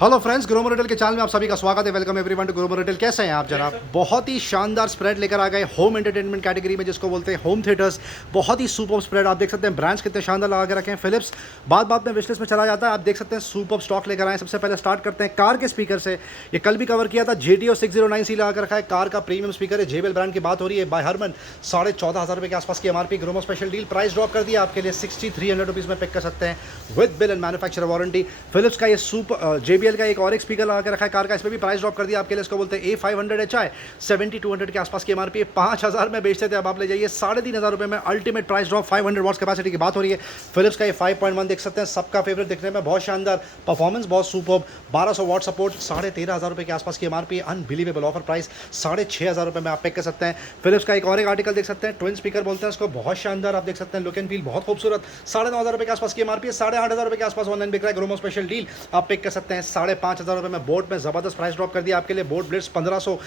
Hello friends, Gromo retail के channel में आप सभी का स्वागत है। Welcome everyone to Gromo retail. कैसे हैं आप जनाब? बहुत ही शानदार स्प्रेड लेकर आ गए होम एंटरटेनमेंट कैटेगरी में, जिसको बोलते हैं होम थिएटर्स। बहुत ही सुपर स्प्रेड। आप देख सकते हैं ब्रांड्स कितने शानदार लगा के रखे हैं। फिलिप्स बात में विशलिस्ट में चला जाता है। आप देख सकते हैं सुपर स्टॉक लेकर आए। सबसे पहले स्टार्ट करते हैं कार के स्पीकर से। ये कल भी कवर किया था। JTO 609C लगा कर रखा है। कार का प्रीमियम स्पीकर है। JBL ब्रांड की बात हो रही है। बाय हरमन 14,500 रुपये के आसपास की MRP। Gromo special deal price drop कर दिया आपके लिए 6300 रुपीज़ में पिक कर सकते हैं with bill and manufacture warranty. Philips का ये सुपर JBL का एक और एक स्पीकर लगा के रखा है कार का। इसमें भी प्राइस ड्रॉप कर दिया आपके लिए। इसको बोलते हैं A500HI 7200 के आसपास की MRP। 5000 में बेचते थे, अब आप ले जाइए 3500 रुपये में। Ultimate price drop. 500 watts capacity की बात हो रही है। फिलिप्स का ये 5.1 देख सकते हैं, सबका फेवरेट दिखने में बहुत शानदार, परफॉर्मेंस बहुत सुपर। 1200 what support. 13,500 रुपये के आसपास की MRP। अनबिलीवेबल ऑफर प्राइस 6,500 रुपये में आप पिक कर सकते हैं। फिलिप्स का एक और एक आर्टिकल देख सकते हैं, ट्विन स्पीकर बोलते हैं इसको, बहुत शानदार। आप देख सकते हैं लुक एंड फील बहुत खूबसूरत। 9,500 रुपये के आसपास की MRP। 8,500 रुपये के आसपास ऑनलाइन बिक रहा है। ग्रोमो स्पेशल डील आप पिक कर सकते हैं 5,500 रुपये में। बोट में जबरदस्त प्राइस ड्रॉप कर दिया आपके लिए। बोट ब्लिट्स 1500,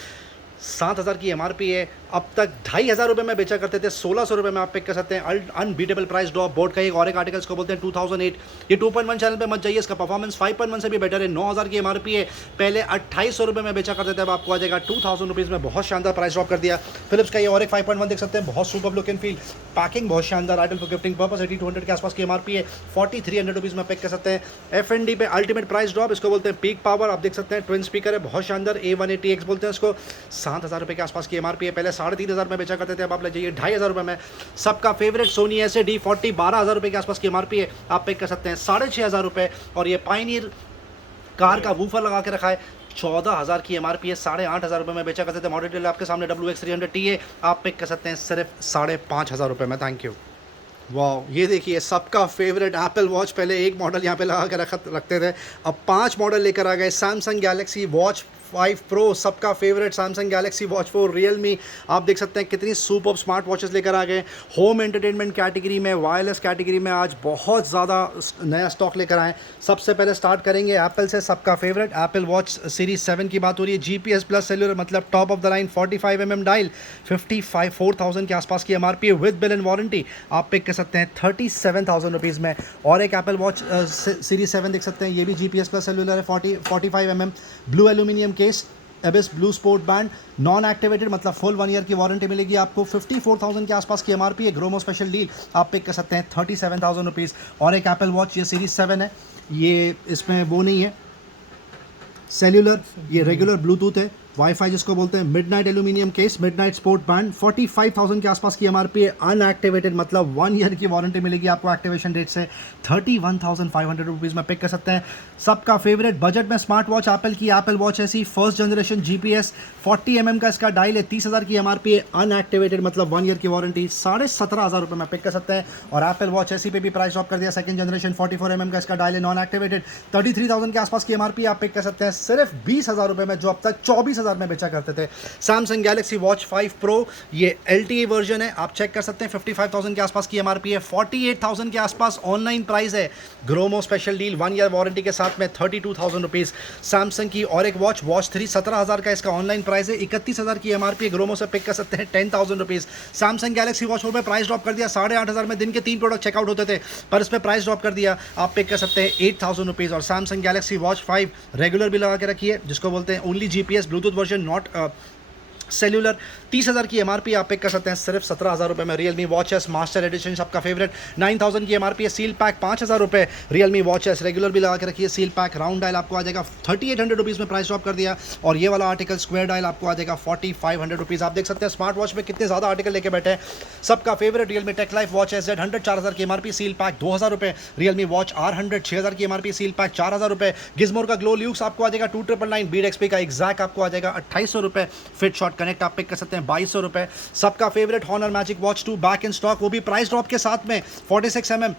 7,000 की MRP है। अब तक 2,500 रुपये में बेचा करते थे, 1,600 रुपये में आप पिक कर सकते हैं। Unbeatable price drop. बोर्ड का एक और एक आर्टिकल इसको बोलते हैं 2008। ये 2.1 चैनल पे मत जाइए, इसका परफॉर्मेंस 5.1 से भी बेटर है। 9,000 की MRP है। पहले 2,800 रुपये में बेचा करते थे, अब आपको आ जाएगा 2,000 रुपीज़ में। बहुत शानदार प्राइस ड्रॉप कर दिया। फिलिप्स का ये और एक 5.1 देख सकते हैं, बहुत super look and feel. Packing बहुत शानदार। आइटल फॉर गिफ्टिंग पर्पस 8,200 के आसपास की MRP है। 4,300 रुपीज़ में पिक कर सकते हैं। FND पे अल्टीमेट प्राइस ड्रॉप, इसको बोलते हैं पीक पावर। आप देख सकते हैं ट्विन स्पीकर है, बहुत शानदार। A180X बोलते हैं इसको। 7,000 रुपये के आसपास की MRP है। पहले 3,500 में बेचा करते थे, अब आप ले जाइए 2,500 रुपये में। सबका फेवरेट सोनी SA-D40 12,000 रुपये के आसपास की MRP है, आप पिक कर सकते हैं 6,500 रुपये। और ये पायनियर कार का वूफर लगा के रखा है, 14,000 की MRP है। 8,500 रुपये में बेचा करते थे। मॉडल डिटेल आपके सामने WX300TA आप पिक कर सकते हैं सिर्फ 5,500 रुपये में। Thank you. वाह, ये देखिए सबका फेवरेट एप्पल वॉच। पहले एक मॉडल यहाँ पे लगा के रखते थे, अब 5 मॉडल लेकर आ गए। सैमसंग गैलेक्सी वॉच 5 प्रो, सबका favourite Samsung Galaxy watch 4। Realme आप देख सकते हैं कितनी सुपर स्मार्ट वॉचेस लेकर आ गए। होम एंटरटेनमेंट कैटेगरी में, वायरलेस कैटेगरी में आज बहुत ज़्यादा नया स्टॉक लेकर आए। सबसे पहले स्टार्ट करेंगे एप्पल से। सबका फेवरेट एप्पल वॉच सीरीज 7 की बात हो रही है। GPS प्लस सेलुलर, मतलब top of the line. 45mm dial, 4,000 के आसपास की MRP with bill and warranty. आप पिक कर सकते हैं 37,000 रुपीज़ में। और एक एप्पल वॉच सीरीज 7 देख सकते हैं, ये भी GPS प्लस सेलुलर है। 45mm blue aluminium case, एबिस blue sport band, non activated, मतलब फुल 1 ईयर की वारंटी मिलेगी आपको। 54,000 के आसपास की MRP है। ग्रोमो स्पेशल डील आप पिक कर सकते हैं 37,000 रुपीज़। और एक एप्पल वॉच, ये सीरीज 7 है, ये इसमें वो नहीं है सेल्यूलर, ये रेगुलर ब्लूटूथ है। वाईफाई जिसको बोलते हैं। Midnight aluminium case, midnight sport band, 45,000 के आसपास की MRP है। अनएक्टिवेटेड, मतलब 1 ईयर की वारंटी मिलेगी आपको एक्टिवेशन डेट से। 31,500 रुपीज़ में पिक कर सकते हैं। सबका फेवरेट बजट में स्मार्ट वॉच एप्पल की एप्पल वॉच ऐसी फर्स्ट जनरेशन GPS 40mm का इसका डायल है। 30,000 की MRP है। अनएक्टिवेटेड, मतलब 1 ईयर की वारंटी। 17,500 रुपये में पिक कर सकते हैं। और एप्पल वॉच ऐसी पे भी प्राइस ड्रॉप कर दिया। सेकंड जनरेशन 44mm का इसका डायल है, नॉन एक्टिवेटेड। 33,000 के आसपास की MRP आप पिक कर सकते हैं सिर्फ 20,000 रुपये में, जो अब तक 24,000 में बेचा करते थे। सैमसंग गैलेक्सी वॉच 5 प्रो, ये LTE वर्जन है, आप चेक कर सकते हैं। 55,000 के आसपास की MRP है। 48,000 के आसपास ऑनलाइन प्राइस है। Gromo special deal 1 year warranty के साथ में 32,000 रुपीज़। सैमसंग की और एक वॉच 3 17,000 का इसका ऑनलाइन प्राइस है। 31,000 की MRP। ग्रोमो से पिक कर सकते हैं 10,000 रुपीज़। सैमसंग गैलेक्सी वॉच 4 में प्राइस ड्रॉप कर दिया। 8,500 में दिन के 3 प्रोडक्ट चेकआउट होते थे, पर इस पर प्राइस ड्रॉप कर दिया। आप पिक कर सकते हैं 8,000 रुपीज़। और सैमसंग गैलेक्सी वॉच 5 रेगुलर भी लगा के रखिए, जिसको बोलते हैं only GPS Bluetooth version, not cellular. 30,000 की MRP आप पिक कर सकते हैं सिर्फ 17,000 रुपये में। रियलमी वॉचेस मास्टर एडिशन सबका फेवरेट, 9,000 की MRP है। सील पैक 5,000 रुपये। रियलमी वॉचेस रेगुलर भी लगा के रखिए। सील पैक राउंड डायल आपको आ जाएगा 3,800 रुपीज़ में, प्राइस ड्रॉप कर दिया। और ये वाला आर्टिकल स्क्वायर डायल आपको आ जाएगा 4,500 रुपीज़। आप देख सकते हैं स्मार्ट वॉच में कितने ज़्यादा आर्टिकल लेके बैठे हैं। सबका favourite Realme tech life watch Z100 4,000 की MRP। सील पैक 2,000 रुपये। रियलमी वॉच R100 6,000 की MRP। सील पैक 4,000 रुपये। गिजमोर का ग्लो ल्यूक्स आपको आ जाएगा 2,999। बीड XP का एग्जैक्ट आपको आ जाएगा 2,800 रुपये। फिट शॉट कनेक्ट आप पिक कर सकते हैं 2,200 रुपये। सबका favourite Honor magic watch 2 back in stock, वो भी प्राइस ड्रॉप के साथ में। 46mm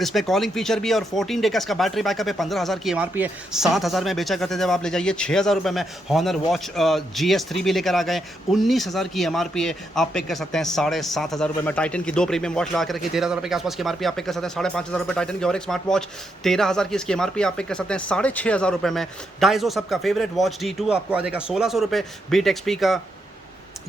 इसमें कॉलिंग फीचर भी है और 14 डे का इसका बैटरी बैकअप है। 15,000 की MRP है। 7,000 में बेचा करते थे, अब आप ले जाइए 6,000 रुपये में। हॉनर वॉच GS3 भी लेकर आ गए। 19,000 की MRP है, आप पिक कर सकते हैं 7,500 रुपये में। टाइटन की 2 प्रीमियम वॉच लगा कर रखी 13,000 रुपये के आसपास की MRP आप पिक कर सकते हैं 5,500 रुपये। टाइटन की और एक स्मार्ट वॉच 13,000 की इसकी MRP आप पिक कर सकते हैं 6,500 रुपये में। डाइजो सबका फेवरेट वॉच D2 आपको आ जाएगा 1,600 रुपये। बीट XP का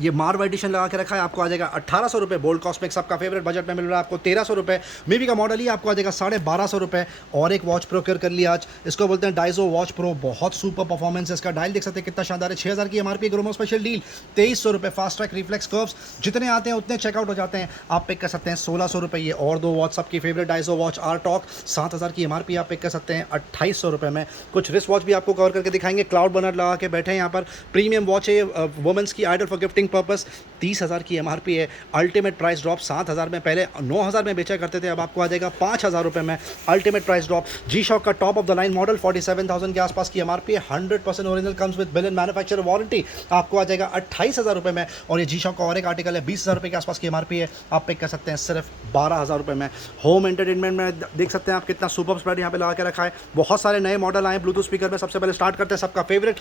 ये मार्व एडिशन लगा के रखा है, आपको आ जाएगा 1800 रुपये। बोल्ड कॉस्मिक सबका फेवरेट बजट में मिल रहा है आपको 1300 रुपये। मीवी का मॉडल ही आपको आ जाएगा 1250 रुपये। और एक वॉच प्रोक्योर कर लिया आज, इसको बोलते हैं डाइजो वॉच प्रो। बहुत सुपर परफॉर्मेंस है इसका, डायल देख सकते हैं कितना शानदार है। 6000 की एमआरपी, ग्रोमो स्पेशल डील 2300 रुपये। फास्ट ट्रैक रिफ्लेक्स कर्व्स जितने आते हैं उतने चेकआउट हो जाते हैं, आप पिक कर सकते हैं 1600 रुपये। ये और दो वॉच सबकी favourite Dizo watch R talk 7000 की एमआरपी, आप पिक कर सकते हैं 2800 रुपये में। कुछ रिस्ट वॉच भी आपको कवर करके दिखाएंगे, क्लाउड बर्नर लगा के बैठे हैं यहाँ पर। प्रीमियम वॉच है वुमेंस की, आइडल फॉर गिफ्टिंग पर्पस। 30,000 की एमआरपी है। अल्टीमेट प्राइस ड्रॉप 7,000 में, पहले 9,000 में बेचा करते थे, अब आपको आ जाएगा 5,000 रुपये में अल्टीमेट प्राइस ड्रॉप। जी शॉक का top of the line model 47,000 के आसपास की एमआरपी है। 100% original comes with bill and manufacture warranty, आपको आ जाएगा 28,000 रुपये में। और ये जी शॉक का और एक आर्टिकल है 20,000 रुपये के आसपास की एमआरपी है, आप पिक कर सकते हैं सिर्फ 12,000 रुपये में। होम एंटरटेनमेंट में देख सकते हैं आप कितना सुपर स्प्रेड यहाँ पे लगा के रखा है। बहुत सारे नए मॉडल आए ब्लूटूथ स्पीकर में। सबसे पहले स्टार्ट करते हैं सबका फेवरेट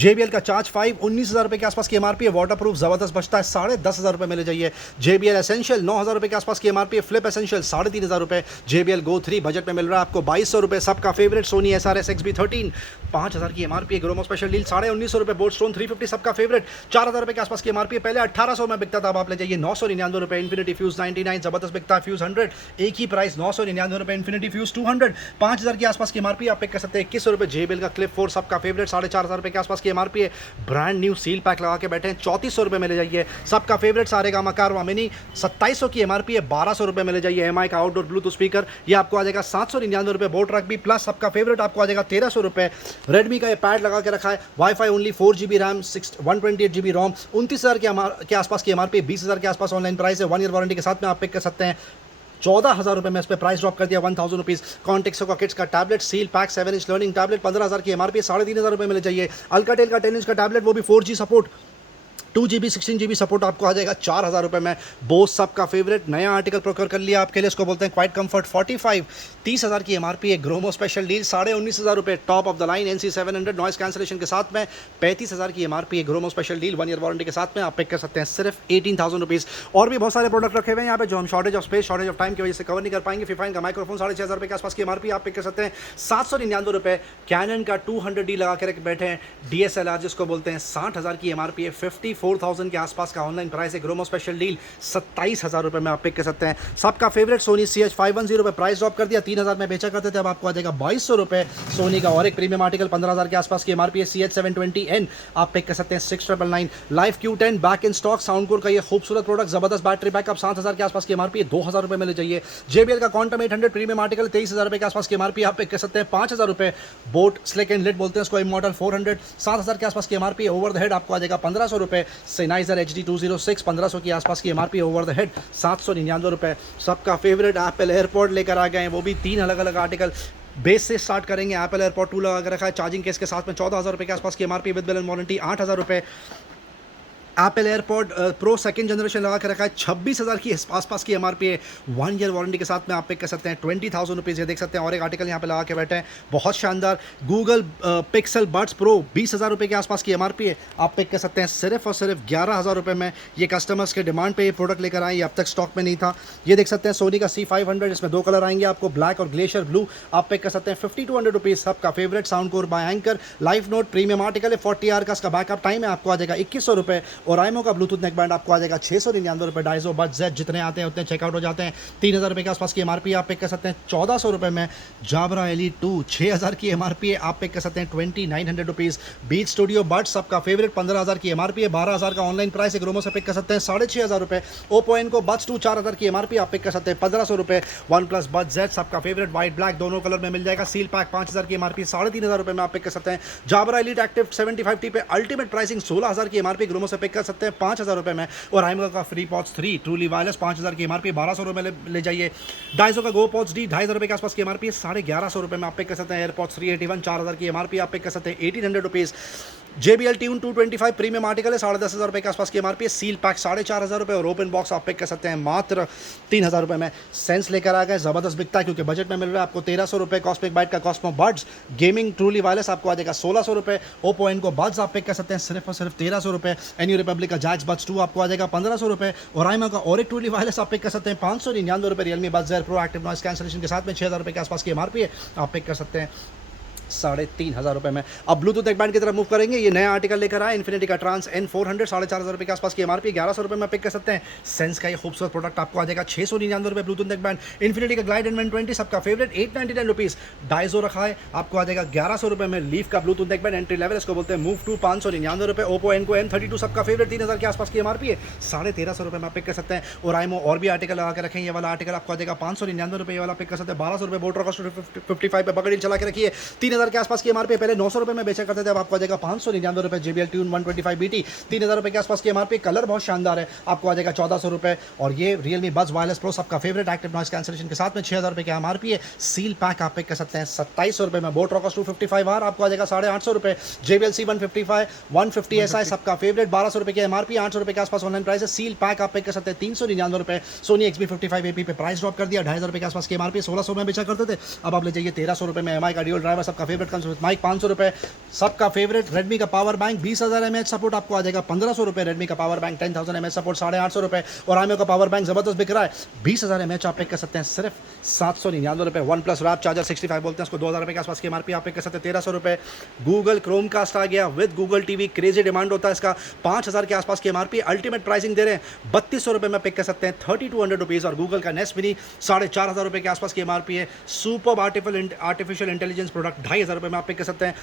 JBL का चार्ज 5 19,000 रुपये के आसपास की एमआरपी है। वाटर प्रूफ ज़बरदस्त बचता है, 10,500 रुपये में ले जाइए। JBL एसेंशियल 9,000 रुपये के आसपास की एमआरपी है। फ्लिप एसेंशियल 3,500 रुपये। JBL Go 3 बजट में मिल रहा है आपको 2200 रुपये। सबका फेवरेट सोनी SRS XB13 5,000 की एमआरपी है। ग्रोमो स्पेशल डील 1950 रुपये। बोट स्टोन 350 सबका फेवरेट 4,000 रुपये के आसपास की एमआरपी है। पहले 1800 में बिकता था, अब आप ले जाइए 999 रुपये। इन्फिनिटी फ्यूज 99 ज़बरदस्त बिकता है। फ्यूज 100 एक ही प्राइस 999 रुपये। इन्फिनिटी फ्यूज 200 5,000 के आसपास की एमआरपी, आप पिक कर सकते हैं 2100 रुपये। JBL का क्लिप 4 सबका फेवरेट 4,500 रुपये के आसपास की एमआरपी है। ब्रांड न्यू सील पैक लगा के बैठे हैं 3400 रुपये में ले जाइए। सबका फेवरेट सारेगामा कारवा मिनी 2700 की एमआरपी है, 1200 रुपये में ले जाइए। MI का आउटडोर ब्लूटूथ स्पीकर ये आपको आ जाएगा 799 रुपये। बोट ट्रक भी प्लस सबका फेवरेट आपको आ जाएगा 1300 रुपये। रेडमी का ये पैड लगा के रखा है, wifi only 4GB RAM 128GB रोम 29,000 के आसपास की एमआरपी, 20,000 के आसपास ऑनलाइन प्राइस है। 1 ईयर वारंटी के साथ में आप पिक कर सकते हैं। 14,000 रुपये में इस पर प्राइस ड्रॉप कर दिया 1,000 रुपीज़। कॉन्टेक्सो का किड्स का tablet seal pack 7 inch learning tablet 15,000 की एमआरपी, 3,500 रुपये में ले जाइए। अल्काटेल का 10 इंच का टैबलेट, वो भी 4G support, 2GB 16GB support, आपको आ जाएगा 4,000 रुपये में। बोस सबका फेवरेट नया आर्टिकल प्रोक्योर कर लिया आपके लिए, इसको बोलते हैं क्वाइट कंफर्ट 45 30,000 की एमआरपी है। ग्रोमो स्पेशल डील 19,500 रुपये। Top of the line NC 700 noise cancellation के साथ में 35,000 की एमआरपी है। Gromo special deal 1 year warranty के साथ में आप पिक कर सकते हैं सिर्फ 18,000 रुपीज़। और भी बहुत सारे प्रोडक्ट रखे हुए हैं यहाँ पे जो हम shortage of space, shortage of time की वजह से कवर नहीं कर पाएंगे। फिफाइन का माइक्रोफोन 6,500 रुपये के आसपास की एमआरपी, आप पिक कर सकते हैं 799 रुपये। कैनन का 200D लगा के बैठे हैं DSLR जिसको बोलते हैं 60,000 की एमआरपी है, 54,000 के आसपास का ऑनलाइन प्राइस है। ग्रोमो स्पेशल डील 27,000 रुपये में आप पिक कर सकते हैं। सबका फेवरेट सोनी CH510 रुपये, प्राइस ड्रॉप कर दिया, 3,000 में बेचा करते थे, अब आपको आ जाएगा 2200 रुपये। सोनी का और एक प्रीमियम आर्टिकल 15,000 के आसपास की एमआरपी है, CH720N, आप पिक कर सकते हैं 6,999। Life Q10 back in stock, Soundcore का ये खूबसूरत प्रोडक्ट, जबरदस्त बैटरी बैकअप, 7,000 के आसपास की एमआरपी है, 2,000 रुपये में ले जाइए। JBL का क्वांटम 800 प्रीमियम आर्टिकल 23,000 रुपये के आसपास की एमआरपी, आप पिक कर सकते हैं 5,000 रुपये। बोट स्लिक एंड लिड बोलते हैं इसको, मॉडल 400 7,000 के आसपास की एमआरपी है। ओवर द हेड आपको आ जाएगा 1,500 रुपये। सेनाइजर HD 206 1,500 की आसपास की एमआरपी, ओवर द हेड 799 रुपये। सबका फेवरेट एप्पल एयरपॉड लेकर आ गए हैं, वो भी 3 अलग अलग आर्टिकल। बेस से स्टार्ट करेंगे, एप्पल एयरपॉड 2 लगा कर रखा है चार्जिंग केस के साथ में, 14,000 रुपये के आसपास की MRP with bill and warranty, 8,000 रुपये। Apple AirPod pro second generation लगा के रखा है, 26,000 की आसपास की एमआरपी है, 1 ईयर वारंटी के साथ में आप पिक कर सकते हैं 20,000 रुपीज़। ये देख सकते हैं और एक आर्टिकल यहाँ पे लगा के बैठे हैं, बहुत शानदार। गूगल पिक्सल बड्स प्रो 20,000 रुपये के आसपास की एमआरपी है, आप पिक कर सकते हैं सिर्फ और सिर्फ 11,000 रुपये में। ये कस्टमर्स के डिमांड पे ये प्रोडक्ट लेकर आए, ये अब तक स्टॉक में नहीं था। ये देख सकते हैं सोनी का C500, इसमें 2 कलर आएंगे आपको, ब्लैक और ग्लेशियर ब्लू, आप पिक कर सकते हैं 5,200 रुपीज़। सबका favourite Soundcore by Anker life note premium article है, 40 आवर का इसका बैकअप टाइम है, आपको आ जाएगा 2,100 रुपये। और आईमो का ब्लूटूथ नेक बैंड आपको आ जाएगा 699 रुपये। डाइजो बड Z जितने आते हैं उतने चेकआउट हो जाते हैं, 3,000 रुपये के आसपास की एमआरपी, आप पिक कर सकते हैं 1,400 रुपये में। जाबरा Elite 2 6,000 की एमआरपी है, आप पिक कर सकते हैं 2,900 रुपीज़। बीच स्टूडियो बड सबका फेवरेट 15,000 की एमआरपी है, 12,000 का ऑनलाइन प्राइस है। ग्रोमो से पिक कर सकते हैं 6,500 रुपये। ओप्पो इनको बड्स 2 4,000 की एमआरपी, आप पिक कर सकते हैं 1,500 रुपये। वन प्लस बड Z सबका फेवरेट वाइट ब्लैक दोनों कलर में मिल जाएगा, सील पैक 5,000 की एमआरपी, 3,500 रुपये में आप पिक कर सकते हैं। जाबरा Elite एक्टिव 75T पे अल्टीमेट प्राइसिंग 16,000 की एमआरपी, ग्रोमो से पिक कर सकते हैं 5,000 रुपये में। और आईमो का फ्री पॉड्स 3 ट्रूली वायरलेस 5,000 की एमआरपी, 1,200 रुपये में ले जाइए। डाइजो का गो पॉड्स D 2,500 रुपये के आसपास की एमआरपी, 1,150 रुपये में आप पिक कर सकते हैं। एयरपॉड्स 381 4,000 की एमआरपी, आप पिक कर सकते हैं 1,800 rupees. JBL tune 225 premium article है, 10,500 रुपये के आसपास की एमआरपी, सील पैक 4,500 रुपये। और ओपन बॉक्स आप पिक कर सकते हैं मात्र 3,000 रुपये में। सेंस लेकर आ गए, ज़बरदस्त बिकता है क्योंकि बजट में मिल रहा है आपको 1,300 रुपये। कॉस्मिक बाइट का Cosmo buds gaming truly wireless आपको आ जाएगा 1,600 रुपये। ओप्पो इनको बड्स आप पिक कर सकते हैं सिर्फ और सिर्फ 1,300 रुपये। एन्यू रिपब्लिक का जैक्स बड्स 2 आपको आ जाएगा 1,500 रुपये। और आईमा का और एक ट्रूली वायरलेस आप पिक कर सकते हैं 599 रुपये। Realme buds pro active noise cancellation के साथ में 6,000 रुपये के आसपास की एमआरपी है, आप पिक कर सकते हैं ₹3,500 में। अब ब्लूटूथ नेकबैंड की तरफ मूव करेंगे। ये नया आर्टिकल लेकर आया इन्फिनिटी का ट्रांस N400 ₹4,500 के आसपास की एमआरपी, ₹1,100 में पिक कर सकते हैं। सेंस का ये खूबसूरत प्रोडक्ट आपको आ जाएगा ₹699 ब्लूटूथ नेकबैंड। इन्फिनिटी का ग्लाइड N120 सबका फेवरेट ₹899, डाइजो रखा है आपको आ जाएगा ₹1,100 में। लीफ का ब्लूटूथ नेकबैंड एंट्री लेवल इसको बोलते हैं, move to ₹599। Oppo Enco M32 सबका फेवरेट 3,000 के आसपास की एमआरपी है, ₹1,350 में आप पिक कर सकते हैं। और आईमो और भी आर्टिकल लगा के रखें। ये वाला आर्टिकल आपको आ जाएगा ₹599, ये वाला पिक कर सकते हैं। ₹1,200 बोटर कॉस्ट 55 पे बगड़ चला के रखिए। 3,000 के आसपास की एमआरपी, पहले ₹900 में बेचा करते थे, अब आपको आ जाएगा ₹599। JBL ट्यून 125BT ₹3,000 के आसपास की एमआरपी, कलर बहुत शानदार है, आपको आ जाएगा ₹1,400। और ये Realme Buds Wireless Pro सबका फेवरेट एक्टिव नॉइस कैंसलेशन के साथ में ₹6,000 की एमआरपी है। सील पैक आप पिक कर सकते हैं ₹2,700 में। बोट रॉकर्स 255R आपको आ जाएगा ₹850। JBL C155 150SI सबका फेवरेट ₹1,200 की एमआरपी, ₹800 के आसपास ऑनलाइन प्राइस है। सील पैक आप पिक कर सकते हैं ₹399। सोनी XB55AP पे प्राइस ड्रॉप कर दिया, ₹2,500 के आसपास की एमआरपी, 1,600 में बेचा करते थे, अब आप ले जाइए ₹1,300 में। MI का ड्यूल ड्राइवर सबका फेवरेट कम्स विद माइक ₹500 सबका फेवरेट। Redmi का पावर बैंक 20,000 mAh सपोर्ट आपको आ जाएगा ₹1,500। Redmi का पावर बैंक 10,000 mAh सपोर्ट ₹850। और आईएमओ का पावर बैंक जबरदस्त बिक रहा है, 20,000 mAh आप पिक कर सकते हैं सिर्फ ₹799। OnePlus Rap चार्जर 65 बोलते हैं उसको, ₹2,000 के आसपास की एमआरपी, आप पिक कर सकते हैं ₹1,300। गूगल क्रोमकास्ट आ गया with Google TV, crazy demand होता है इसका, 5,000 के आसपास की एमआरपी, अल्टीमेट प्राइसिंग दे रहे हैं ₹3,200 में पिक कर सकते हैं, ₹3,200। और गूगल का नेस्ट मिनी ₹4,500 के आसपास की एमआरपी है। सुपर आर्टिफिशियल इंटेलिजेंस प्रोडक्ट ₹2,500 में आप पिक कर सकते हैं।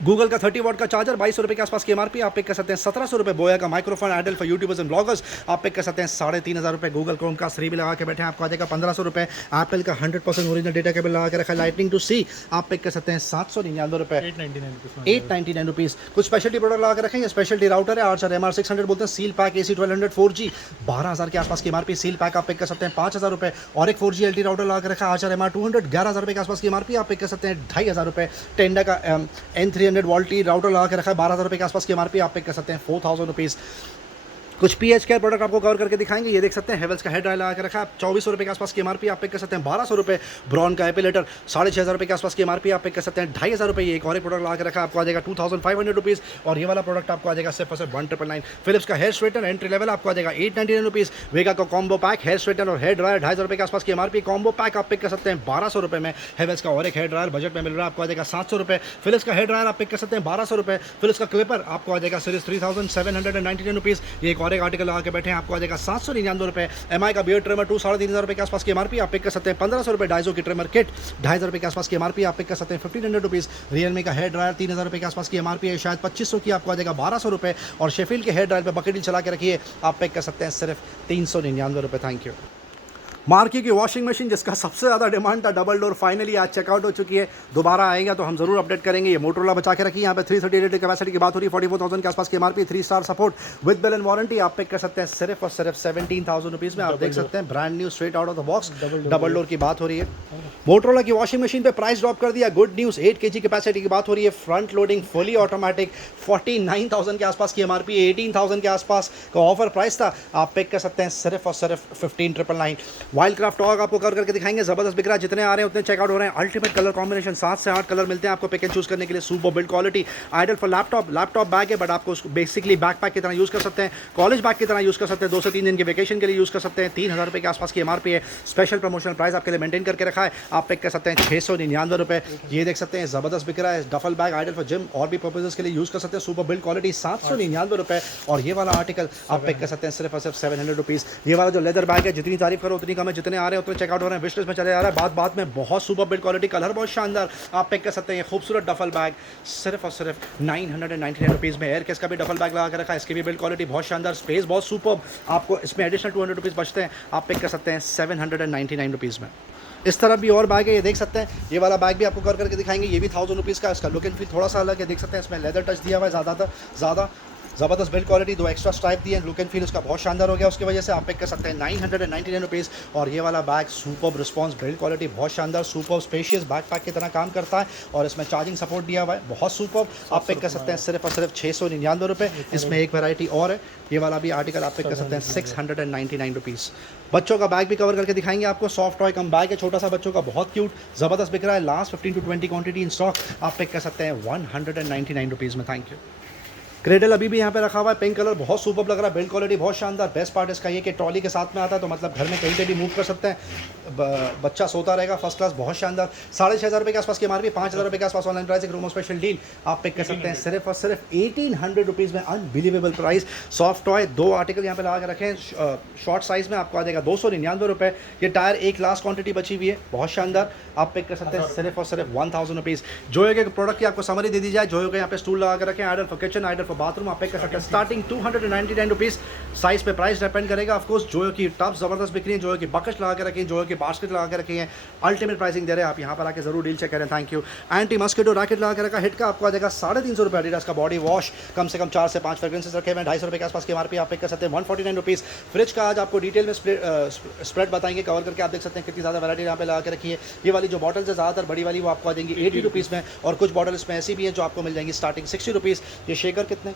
गूगल का 30 वाट का चार्जर ₹2,200 के आसपास की एमआरपी, आप पिक कर सकते हैं। ₹1,700 बोया का microphone ideal for YouTubers and bloggers, आप पिक कर सकते हैं ₹3,500। गूगल क्रोम का 3 भी लगा के बैठे हैं, आपको आ जाएगा ₹1,500। एप्पल का 100% ओरिजिनल डेटा केबल लगा के रखा है, लाइटनिंग टू सी, आप पिक कर सकते हैं ₹799, ₹899। कुछ स्पेशलिटी प्रोडक्ट लगा के रखें, ये स्पेशलिटी राउटर है RMR600 बोलते हैं, सील पैक AC 1200 4G 12,000 के आसपास की एमआरपी, सील पैक आप पिक कर सकते हैं ₹5,000। और एक 4G LTE राउटर लगा के रखा है RMR200 ₹11,000 के आसपास की एमआरपी, आप पिक कर सकते हैं ₹2,500। टेंडा का N300 वोल्टी राउटर लगा के रखा है ₹12,000 के आसपास की एमआरपी, आप पिक कर सकते हैं ₹4,000। कुछ पीएच केयर प्रोडक्ट आपको कवर करके दिखाएंगे। ये देख सकते हैं हेवल्स का हेड ड्रायर लगा के रखा है, ₹2,400 के आसपास की एमआरपी, आप पिक कर सकते हैं ₹1,200। ब्रॉन का एपिलेटर ₹6,500 के आसपास की एमआरपी, आप पिक कर सकते हैं ₹2,500। ये एक और प्रोडक्ट लगा के रखा है, आपको आ जाएगा ₹2,500। और ये वाला प्रोडक्ट आपको आ जाएगा सिर्फ और सिर्फ 1,999। फिलिप्स का हेयर स्ट्रेटनर एंट्री लेवल आपको आ जाएगा ₹899। वेगा का कॉम्बो पैक हेयर स्ट्रेटनर और हेयर ड्रायर ₹2,500 के आसपास की एमआरपी, कॉम्बो पैक आप पिक कर सकते हैं ₹1,200 में। हेवल्स का और एक हेयर ड्रायर बजट में मिल रहा है, आपको आ जाएगा ₹700। फिलिप्स का हेयर ड्रायर आप पिक कर सकते हैं ₹1,200। फिलिप्स का क्लिपर आपको आ जाएगा सीरीज ₹3,799। ये एक और एक आर्टिकल लगा के बैठे हैं, आपको आ जाएगा ₹799। MI का बियर्ड ट्रिमर 2 ₹3,500 के आसपास की एमआरपी, आप पिक कर सकते हैं ₹1,500। डाइजो की ट्रिमर किट ₹2,500 के आसपास की एमआरपी, आप पिक कर सकते हैं ₹1,500। रियलमी का हेयर ड्रायर ₹3,000 के आसपास की एमआरपी है, शायद 2,500 की, आपको आ जाएगा ₹1,200। और शेफील्ड के हेयर ड्रायर पे बकेट चला के रखिए, आप पिक कर सकते हैं सिर्फ ₹399। Thank you. मार्की की वॉशिंग मशीन जिसका सबसे ज़्यादा डिमांड था, डबल डोर, फाइनली आज चेकआउट हो चुकी है। दोबारा आएगा तो हम जरूर अपडेट करेंगे। ये मोटरोला बचा के रखी है, यहाँ पे 330 लीटर कैपेसिटी की बात हो रही है, 44,000 के आसपास की MRP, 3 star support with bill and warranty, आप पिक कर सकते हैं सिर्फ और सिर्फ ₹17,000 में। आप देख सकते हैं brand new straight out of the box double door की बात हो रही है। मोटरोला की वॉशिंग मशीन पे प्राइस ड्रॉप कर दिया, गुड न्यूज़। 8 kg कैपेसिटी की बात हो रही है, फ्रंट लोडिंग, फुली ऑटोमेटिक, 49,000 के आसपास की एमआरपी, 18,000 के आसपास का ऑफर प्राइस था, आप पिक कर सकते हैं सिर्फ और सिर्फ 15,999। वाइल्डक्राफ्ट डॉग आपको कर करके दिखाएंगे, जबरदस्त बिक रहा है, जितने आ रहे हैं उतने चेकआउट हो रहे हैं। अल्टीमेट कलर कॉम्बिनेशन, 7 से 8 कलर मिलते हैं आपको पिक एंड चूज करने के लिए। Super build quality, ideal for laptop bag है, बट आपको उसको बेसिकली बैकपैक की तरह यूज़ कर सकते हैं, कॉलेज बैग की तरह यूज़ कर सकते हैं, 2 से 3 दिन के वेकेशन के लिए यूज़ कर सकते हैं। ₹3,000 के आसपास की एमआरपी है, स्पेशल प्रमोशनल प्राइस आपके लिए मेंटेन करके रखा है, आप पिक कर सकते हैं ₹699। ये देख सकते हैं जबरदस्त बिक रहा है, duffel bag ideal for gym और भी पर्पजेस के लिए यूज़ कर सकते हैं, सुपर बिल्ड क्वालिटी, ₹799। और ये वाला आर्टिकल आप पिक कर सकते हैं सिर्फ और सिर्फ ₹700। ये वाला जो लेदर बैग है, जितनी तारीफ करो उतनी कम है, जितने आ रहे हैं उतने चेकआउट हो रहे हैं, विश लिस्ट में चले आ रहा है। बात में बहुत सुपर बिल्ड क्वालिटी, कलर बहुत शानदार, आप पिक कर सकते हैं। ये खूबसूरत डफल बैग सिर्फ और सिर्फ ₹999 में। एयर केस का भी डफल बैग लगा के रखा है, इसकी भी बिल्ड क्वालिटी बहुत शानदार, स्पेस बहुत सुपर, आपको इसमें एडिशनल ₹200 बचते हैं, आप पिक कर सकते हैं ₹799 में। इस तरफ भी और बैग है, ये देख सकते हैं, ये वाला बैग भी आपको कर करके दिखाएंगे, ये भी ₹1,000 का। इसका लुक एंड फील थोड़ा सा अलग है, देख सकते हैं इसमें लेदर टच दिया हुआ है, ज़्यादा ज़बरदस्त बिल्ड क्वालिटी, 2 एक्स्ट्रा स्ट्राइप दिए, लुक एंड फील उसका बहुत शानदार हो गया, उसकी वजह से आप पिक कर सकते हैं ₹999। और ये वाला bag super response, build quality बहुत शानदार, सुपर स्पेशियस बैकपैक की तरह काम करता है, और इसमें चार्जिंग सपोर्ट दिया हुआ है, बहुत सुपर, आप पिक कर सकते हैं सिर्फ और सिर्फ ₹699। इसमें एक वैरायटी और है, ये वाला भी आर्टिकल आप पिक कर सकते हैं ₹699। बच्चों का बैग भी कवर करके दिखाएंगे आपको, सॉफ्ट टॉय कम बैग है, छोटा सा बच्चों का, बहुत क्यूट, ज़बरदस्त बिक रहा है, last 15 to 20 quantity in stock, आप पिक कर सकते हैं ₹199 में। Thank you. क्रेडल अभी भी यहाँ पे रखा हुआ है, पिंक कलर बहुत सुपर लग रहा है, बिल्ड क्वालिटी बहुत शानदार। बेस्ट पार्ट इसका ये कि ट्रॉली के साथ में आता है, तो मतलब घर में कहीं पे भी मूव कर सकते हैं, बच्चा सोता रहेगा, फर्स्ट क्लास, बहुत शानदार। 6,500 रुपये के आसपास की एमआरपी, 5,000 रुपये के आसपास ऑनलाइन प्राइस, एक रूमो स्पेशल डील आप पिक कर सकते हैं सिर्फ और सिर्फ 1800 रुपीज़ में। Unbelievable price. Soft toy 2 article यहाँ पे लगा के रखें, शॉर्ट साइज़ में आपको आ जाएगा 299 रुपये। ये टायर एक लास्ट क्वांटिटी बची हुई है, बहुत शानदार, आप पिक कर सकते हैं सिर्फ और सिर्फ 1000 रुपीज़। जोयो के प्रोडक्ट की आपको समरी दे दी जाए, जोयो के यहाँ पे स्टूल लगा के रखें, ideal for kitchen, ideal for bathroom, आप पिक कर सकते हैं स्टार्टिंग 299 रुपीज़। साइज़ पे प्राइस डिपेंड करेगा। ऑफकोर्स जोयो की टब्स ज़बरदस्त बिक रही है, जोयो की बकेट लगा के रखी है, जोयो की बास्केट लगा के रखी है, अल्टीमेट प्राइसिंग दे रहे हैं। आप यहाँ पर आके जरूर डील चेक करें। Thank you. Anti mosquito racket लगा के रखा, हिट का आपको आ जाएगा 350 रुपये। एडिडास का बॉडी वॉश कम से कम 4 से 5 फ्रेग्रेंसेस रखे हुए हैं, 250 रुपये के आसपास की एमआरपी, आप पिक कर सकते हैं 149 रुपीज़। फ्रिज का आज आपको डिटेल में स्प्रेड बताएंगे, कवर करके आप देख सकते हैं कितनी ज़्यादा वैरायटी यहाँ पे लगा के रखी है। ये वाली जो बॉटल्स है ज़्यादातर बड़ी वाली वो आपको आ जाएंगी 80 रुपीज़ में, और कुछ बॉटल इसमें ऐसी भी हैं जो आपको मिल जाएंगी स्टार्टिंग 60 रुपीज़। ये शेकर कितने का?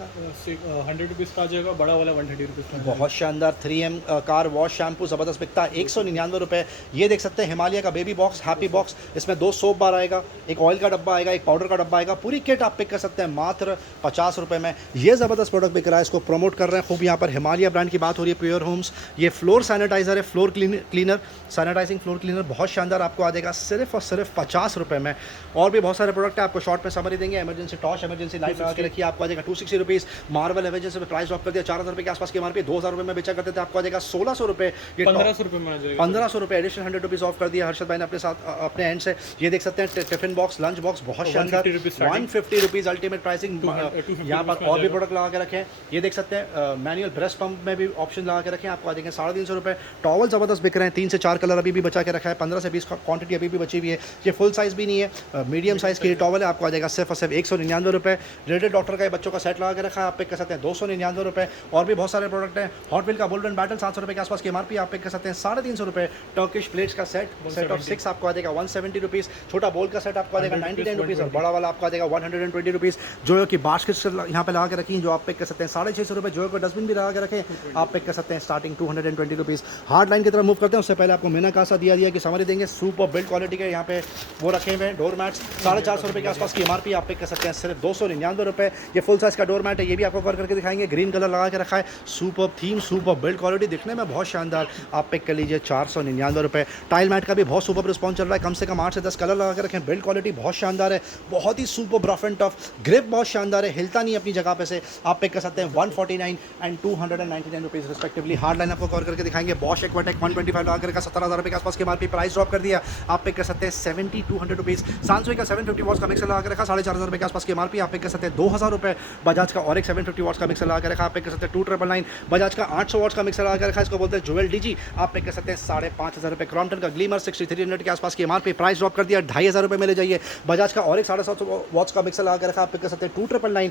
100 रुपीज़ का आ जाएगा, बड़ा वाला 130 रुपीज़। बहुत शानदार। 3M कार वॉश शैम्पू ज़बरदस्त बिकता है 199 रुपये। ये देख सकते हैं हिमालय का बेबी बॉक्स, हैप्पी बॉक्स, इसमें 2 सोप बार आएगा, एक ऑयल का डब्बा आएगा, एक पाउडर का डब्बा आएगा, पूरी किट आप पिक कर सकते हैं मात्र 50 रुपये में। ये ज़बरदस्त प्रोडक्ट बिक रहा है, इसको प्रमोट कर रहे हैं खूब। यहाँ पर हिमालय ब्रांड की बात हो रही है, प्योर होम्स। ये फ्लोर सैनिटाइजर है, floor cleaner, sanitising floor cleaner, बहुत शानदार, आपको आ जाएगा सिर्फ और सिर्फ 50 रुपये में। और भी बहुत सारे प्रोडक्ट है, आपको शॉर्ट में समरी देंगे। इमरजेंसी टॉर्च, इमरजेंसी लाइट लगा के रखिए, आपको आ जाएगा 260 रुपीज़। मार्वल एवेंजर्स में प्राइस ड्रॉप कर दिया, 4000 रुपये के आसपास की एमआरपी, 2000 रुपये में बेचा करते थे, आपको आ जाएगा 1600 रुपये। 1500 रुपये में आ जाएगा, 1500 रुपये एडिशनल 100 रुपीज़ ऑफ कर दिया हर्षद भाई ने अपने साथ अपने एंड से। ये देख सकते हैं टिफिन बॉक्स, लंच बॉक्स, बहुत शानदार, 150 रुपीज़ अल्टीमेट प्राइसिंग। यहाँ पर और भी प्रोडक्ट लगा के रखें। ये देख सकते हैं मैनुअल ब्रेस्ट पंप में भी ऑप्शन लगा के रखें, आपको आ जाएंगे 350 रुपये। टॉवल ज़बरदस्त बिक रहे हैं, 3 से 4 कलर अभी भी बचा के रखा है, 15 से 20 क्वांटिटी अभी भी बची हुई है। ये फुल साइज़ भी नहीं है, मीडियम साइज़ की टॉवल है, आपको आ जाएगा सिर्फ और सिर्फ 199 रुपये। रेडेड डॉक्टर का बच्चों का सेट लगा के रखा है, आप पिक कर सकते हैं 299 रुपये। और भी बहुत सारे प्रोडक्ट हैं। हॉट व्हील का बुल रन बैटल 700 रुपये के आसपास की एमआरपी, आप पिक कर सकते हैं 350 रुपये। टर्किश प्लेट्स का सेट ऑफ 6 आपको आ जाएगा 170 रुपीज़। छोटा बोल का सेट आपको आ जाएगा 99 रुपीज़, और बड़ा वाला आपको आ जाएगा 120 रुपीज़। जोयो की बास्केट्स यहाँ पे लगा के रखी, जो आप पिक कर सकते हैं 650 रुपये। जोयो का डस्टबिन भी लगा के रखें, आप पिक कर सकते हैं स्टार्टिंग 220 रुपीज़। हार्ड लाइन की तरफ मूव करते हैं, उससे पहले आपको मैंने कहा दिया कि समरी देंगे। सूप और बिल्ड क्वालिटी के यहाँ पे वो रखे हुए हैं डोर मैट्स, 450 रुपये के आसपास की एमआरपी, आप पिक कर सकते हैं सिर्फ 299 रुपये। ये फुल साइज़ का डोर मैट है, ये भी आपको कवर करके दिखाएंगे, ग्रीन कलर लगा के रखा है, super theme, super build quality, दिखने में बहुत शानदार, आप पिक कर लीजिए 499 रुपये। टाइल मैट का भी बहुत सुपर रिस्पॉन्स चल रहा है, कम से कम 8 से 10 कलर लगा के रखें, बिल्ड क्वालिटी बहुत शानदार है, बहुत ही super rough and tough, grip बहुत शानदार है, हिलता नहीं अपनी जगह पे से, आप पिक कर सकते हैं 149 and 299 rupees respectively. Hard line आपको कवर करके दिखाएंगे, बॉश एक्वाटेक 125 लगा के रखा, 17,000 रुपये के आसपास की एमआरपी, प्राइस ड्रॉप कर दिया, आप पिक कर सकते हैं 7200 रुपीज़। सांसुई का 750 वॉट्स का मिक्सर लगा के रखा, 4,500 रुपये के आसपास की एमआरपी, आप पिक कर सकते हैं 2000 रुपये। बजाज का और एक 750 वॉट्स का मिक्सर लगा के रखा, आप पिक कर सकते हैं 2999। बजाज का 800 वॉट्स का मिक्सर लगा के रखा, इसको बोलते हैं ज्वेल डीजी, आप पिक कर सकते हैं 5,500 रुपये। क्रॉम्पटन का ग्लीमर 6300 के आसपास की एमआरपी, प्राइस ड्रॉप कर दिया 2,500 रुपये में ले जाइए। बजाज का और एक 750 वॉट्स का मिक्सर लगा के रखा, आप पिक कर सकते हैं 2999।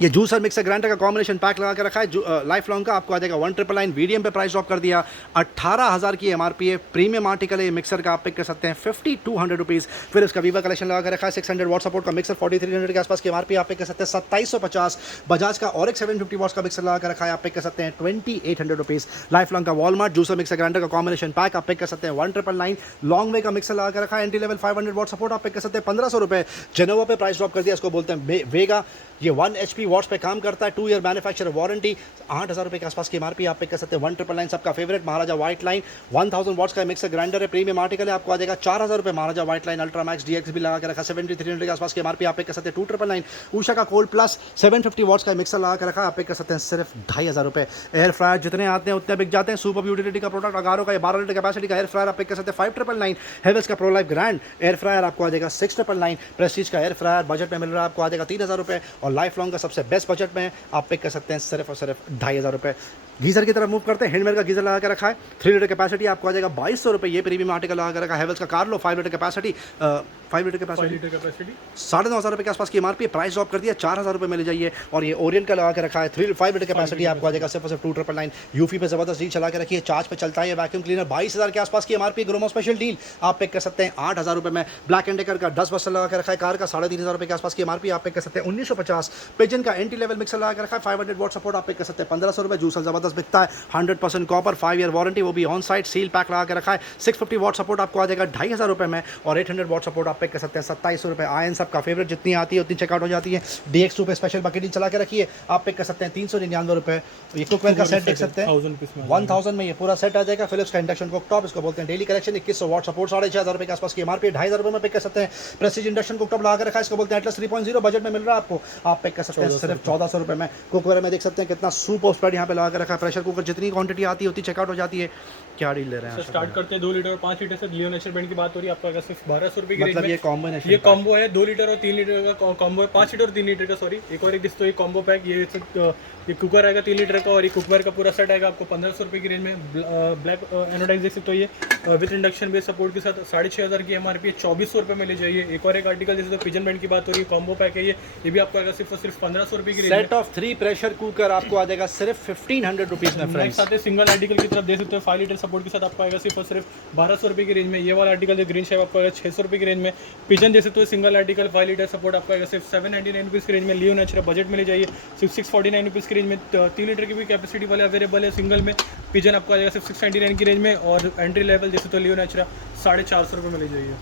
ये जूसर मिक्सर ग्राइंडर का कॉम्बिनेशन पैक लगा के रखा है, लाइफ लॉन्ग का, आपको आ जाएगा 1999। वीडियम पे प्राइस ड्रॉप कर दिया, 18,000 की एमआरपी है, प्रीमियम आर्टिकल है ये मिक्सर का, आप पिक कर सकते हैं 5200 रुपीज़। फिर इसका वीवा कलेक्शन लगा के रखा है, 600 वॉट सपोर्ट का मिक्सर 4300 के आसपास की एमआरपी, आप पिक कर सकते हैं 2750। बजाज का और एक 750 वॉट्स का मिक्सर लगा के रखा है, आप पिक कर सकते हैं 2800 रुपीज़। लाइफ लॉन्ग का वॉलमार्ट जूसर मिक्सर ग्राइंडर का कॉम्बिनेशन पैक, आप पिक कर सकते हैं 1999। लॉन्ग वे का मिक्सर लगा के रखा है, एंटी लेवल 500 वॉट सपोर्ट, आप पिक कर सकते हैं 1500 रुपये। जेनोवा पे प्राइस ड्रॉप कर दिया, इसको बोलते हैं वेगा, ये 1 HP वॉट्स पे काम करता है, 2 ईयर मैन्युफैक्चर वारंटी, 8,000 रुपये के आसपास की एमआरपी, आप पिक कर सकते हैं 1999। सबका favourite Maharaja White Line 1000 watts का मिक्सर ग्राइंडर है, प्रीमियम आर्टिकल है, आपको आ जाएगा 4,000 रुपये। Maharaja White Line Ultra Max DX भी लगा के रखा, 7300 के आसपास की एमआरपी, आप पिक कर सकते हैं 2999। उषा का कोल्ड प्लस 750 वॉट्स का मिक्सर लगा के रखा, आप पिक कर सकते हैं सिर्फ 2,500 रुपये। एयर फ्रायर जितने आते हैं उतने बिक जाते हैं, सुपर यूटिलिटी का प्रोडक्ट, अगारो का 12 लीटर कैपेसिटी का एयर फ्रायर, आप पिक कर सकते हैं 5999। हेवेल्स का pro life grand air fryer आपको आ जाएगा 6999। प्रेस्टीज का एयर फ्रायर बजट में मिल रहा है, आपको आ जाएगा 3,000 रुपये। और लाइफ लॉन्ग का सबसे बेस्ट बजट में आप पिक कर सकते हैं सिर्फ और सिर्फ 2,500 रुपये। गीजर की तरफ मूव करते हैं, हैंडमेड का गीजर लगा के रखा है, 3 लीटर कैपेसिटी, आपको आ जाएगा 2200 रुपये। ये प्रीमियम आर्टिकल लगा के रखा है। हेवेल्स का Carlo 5 litre capacity, 5 litre capacity 9,500 रुपये के आसपास की एमआरपी, प्राइस ड्रॉप कर दिया 4,000 रुपये में ले जाइए। और ये ओरिएंट का लगा के रखा है, 5 लीटर कैपेसिटी, आपको आ जाएगा सिर्फ और सिर्फ 2999। यूफी पे जबरदस्त डील चला के रखी है, चार्ज पे चलता है वैक्यूम क्लीनर, 22,000 के आसपास की एमआरपी, ग्रोमो स्पेशल डील, आप पिक कर सकते हैं 8,000 रुपये में। ब्लैक एंड डेकर का 10 बस्टर लगा के रखा है, कार का 3,500 रुपये के आसपास की एमआरपी, आप पिक कर सकते हैं 1950। पिजन का एंटी लेवल मिक्सर लगा के रखा है, 500 वॉट सपोर्ट, आप पिक कर सकते हैं 1,500 रुपये। जूसर जबरदस्त बिकता है, 100% कॉपर, 5 ईयर वारंटी, वो भी ऑन साइट सील पैक लगा के रखा है, 650 वॉट सपोर्ट आपको आ जाएगा 2,500 रुपये में। और 800 वॉट सपोर्ट आप आप पिक कर सकते हैं 2700 रुपये। आयन सबका फेवरेट, जितनी आती है उतनी चेकआउट हो जाती है। DX2 पे स्पेशल बकेट डील चला के रखिए, आप पिक कर सकते हैं 399 रुपये। ये कुकवेयर का सेट देख सकते हैं 1000 रुपीस में 1000 में ये पूरा सेट आ जाएगा। फिलिप्स का इंडक्शन कुकटॉप, इसको बोलते हैं डेली कलेक्शन, 2100 वाट सपोर्ट, 6500 रुपये के आसपास की MRP, 2500 रुपये में पिक कर सकते हैं। प्रेस्टीज इंडक्शन कुकटॉप लगा के रखा है, इसको बोलते हैं एटलस 3.0, बजट में मिल रहा है आपको, आप पिक कर सकते हैं सिर्फ 1400 रुपये में। कुकवेयर में देख सकते हैं कितना सुपर स्प्रेड यहाँ पे लगा के रखा है। प्रेशर कुकर जितनी क्वांटिटी आती है उतनी चेकआउट हो जाती है। क्या डील ले रहे हैं? स्टार्ट करते हैं 2 लीटर और 5 लीटर से। लियो नेचर ब्रांड की बात हो रही है, आपका अगर सिर्फ 1200 रुपये की रेंज मतलब में ये कॉम्बिनेशन, ये कॉम्बो है 2 लीटर और 3 लीटर का कॉम्बो है, 5 लीटर और 3 लीटर का, सॉरी एक और एक दिस तो ये कॉम्बो पैक, ये कुकर आएगा 3 लीटर का और ये कुकवेयर का पूरा सेट आएगा आपको 1500 रुपये की रेंज में। ब्लैक एनोडाइज देख सकते हो ये विद इंडक्शन बेस सपोर्ट के साथ 6500 की MRP, 2400 रुपये में ले जाइए। एक और एक आर्टिकल जैसे तो पिजन ब्रांड की बात हो रही है, कॉम्बो पैक है ये भी आपको आएगा सिर्फ और सिर्फ 1500 रुपये की रेंज में। सेट ऑफ 3 प्रेशर कुकर आपको आ जाएगा सिर्फ 1500 रुपीज़ में फ्रेंड्स। साथ ही सिंगल आर्टिकल की तरफ देख सकते हो 5 लीटर सपोर्ट के साथ आपको आएगा सिर्फ और सिर्फ 1200 रुपये की रेंज में। ये वाला आर्टिकल ग्रीन शेप आपको आएगा 600 रुपये की रेंज में। पिजन देख सकते हो सिंगल आर्टिकल 5 लीटर सपोर्ट आपको आएगा सिर्फ 799 रुपीज़ की रेंज में। लियो नेचुरल बजट में ले जाइए सिर्फ 649 रुपीज़ की रेंज में। 3 लीटर की भी कैपेसिटी वाले अवेलेबल है सिंगल में। पिजन आपको आ जाएगा सिर्फ 699 की रेंज में और एंट्री लेवल जैसे तो लियो नेचुरल 450 रुपये में ले जाइए।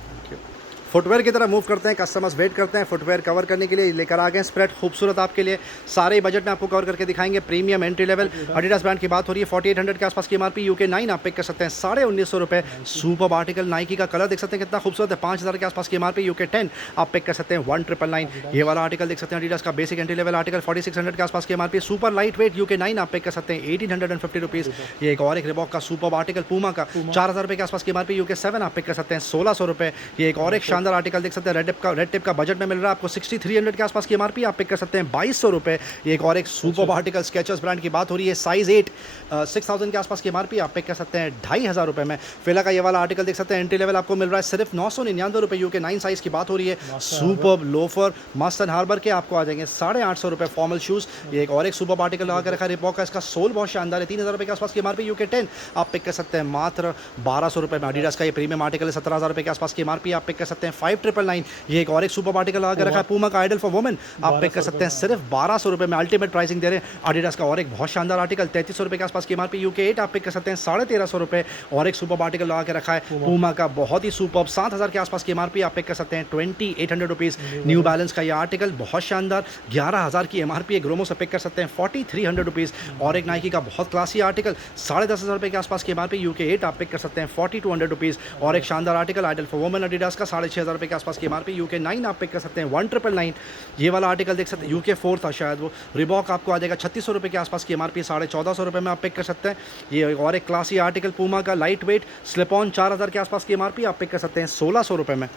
फुटवेयर की तरफ मूव करते हैं, कस्टमर्स वेट करते हैं। फुटवेयर कवर करने के लिए लेकर आ गए स्प्रेड खूबसूरत आपके लिए, सारे बजट में आपको कवर करके दिखाएंगे। Premium entry level Adidas brand की बात हो रही है, 4800 के आसपास की MRP। UK9 आप पिक कर सकते हैं 1950 रुपये। सुपर आर्टिकल नाइकी का कलर देख सकते हैं कितना खूबसूरत है, 5000 के आसपास की MRP। UK10 आप पिक कर सकते हैं 1999। ये वाला आर्टिकल देख सकते हैं एडिडास का बेसिक एंट्री लेवल आर्टिकल, 4600 के आसपास की MRP। Super light weight UK9 आप पिक कर सकते हैं 1850 रुपीज़। ये एक और एक रिबॉक का सुपर आर्टिकल पूमा का 4000 रुपये के आसपास की MRP। UK7 आप पिक कर सकते हैं 1600 रुपये। ये एक और एक शानदार आर्टिकल देख सकते हैं रेड टिप का बजट में मिल रहा है आपको 6300 के आसपास की MRP, आप पिक कर सकते हैं 2200 रुपये। ये एक और एक सुपर आर्टिकल स्केचर्स ब्रांड की बात हो रही है, साइज 8 6000 के आसपास की MRP, आप पिक कर सकते हैं 2500 रुपये में। फिला का ये वाला आर्टिकल देख सकते हैं एंट्री लेवल आपको मिल रहा है सिर्फ 999 रुपये। UK9 साइज की बात हो रही है, सुपर लोफर मस्त एंड हार्बर के आपको आ जाएंगे 850 रुपये। फॉर्मल शूज़, ये एक और एक सुपर आर्टिकल लगा कर रखा है रिबॉक का, इसका सोल बहुत शानदार है, 3000 रुपये के आसपास की MRP। UK10 आप पिक कर सकते हैं मात्र 1200 रुपये में। एडिडास का ये प्रीमियम आर्टिकल है 17000 रुपये के आसपास की MRP, आप पिक कर सकते हैं 5999। ये एक और एक सुपर आर्टिकल लगा के रखा है पूमा का आइडल फॉर वुमेन, आप पिक कर सकते हैं सिर्फ 1200 रुपये में। अल्टीमेट प्राइसिंग दे रहे हैं। एडिडास का और एक बहुत शानदार आर्टिकल 3300 रुपये के आसपास की MRP। UK8 आप पिक कर सकते हैं 1350 रुपये। और एक सुपर आर्टिकल लगा के रखा है पूमा का बहुत ही सुपर 7000 के आसपास की MRP, आप पिक कर सकते हैं 2800 रुपीज़। न्यू बैलेंस का ये आर्टिकल बहुत शानदार 11000 की MRP, ग्रोमो से पिक कर सकते हैं 4300 रुपीज़। और एक नाइकी का बहुत क्लासी आर्टिकल 10500 रुपये के आसपास की MRP। UK8 आप पिक कर सकते हैं 4200 रुपीज़। और एक शानदार article ideal for women Adidas का 6500 रुपये के आसपास की MRP। UK9 आप पिक कर सकते हैं 1999। ये वाला आर्टिकल देख सकते हैं UK4 था शायद वो, रिबॉक आपको आ जाएगा 3600 रुपये के आसपास की MRP, 1450 रुपये में आप पिक कर सकते हैं। ये और एक क्लासी आर्टिकल पूमा का लाइट वेट स्लिप ऑन 4000 के आसपास की MRP, आप पिक कर सकते हैं 1600 रुपये में।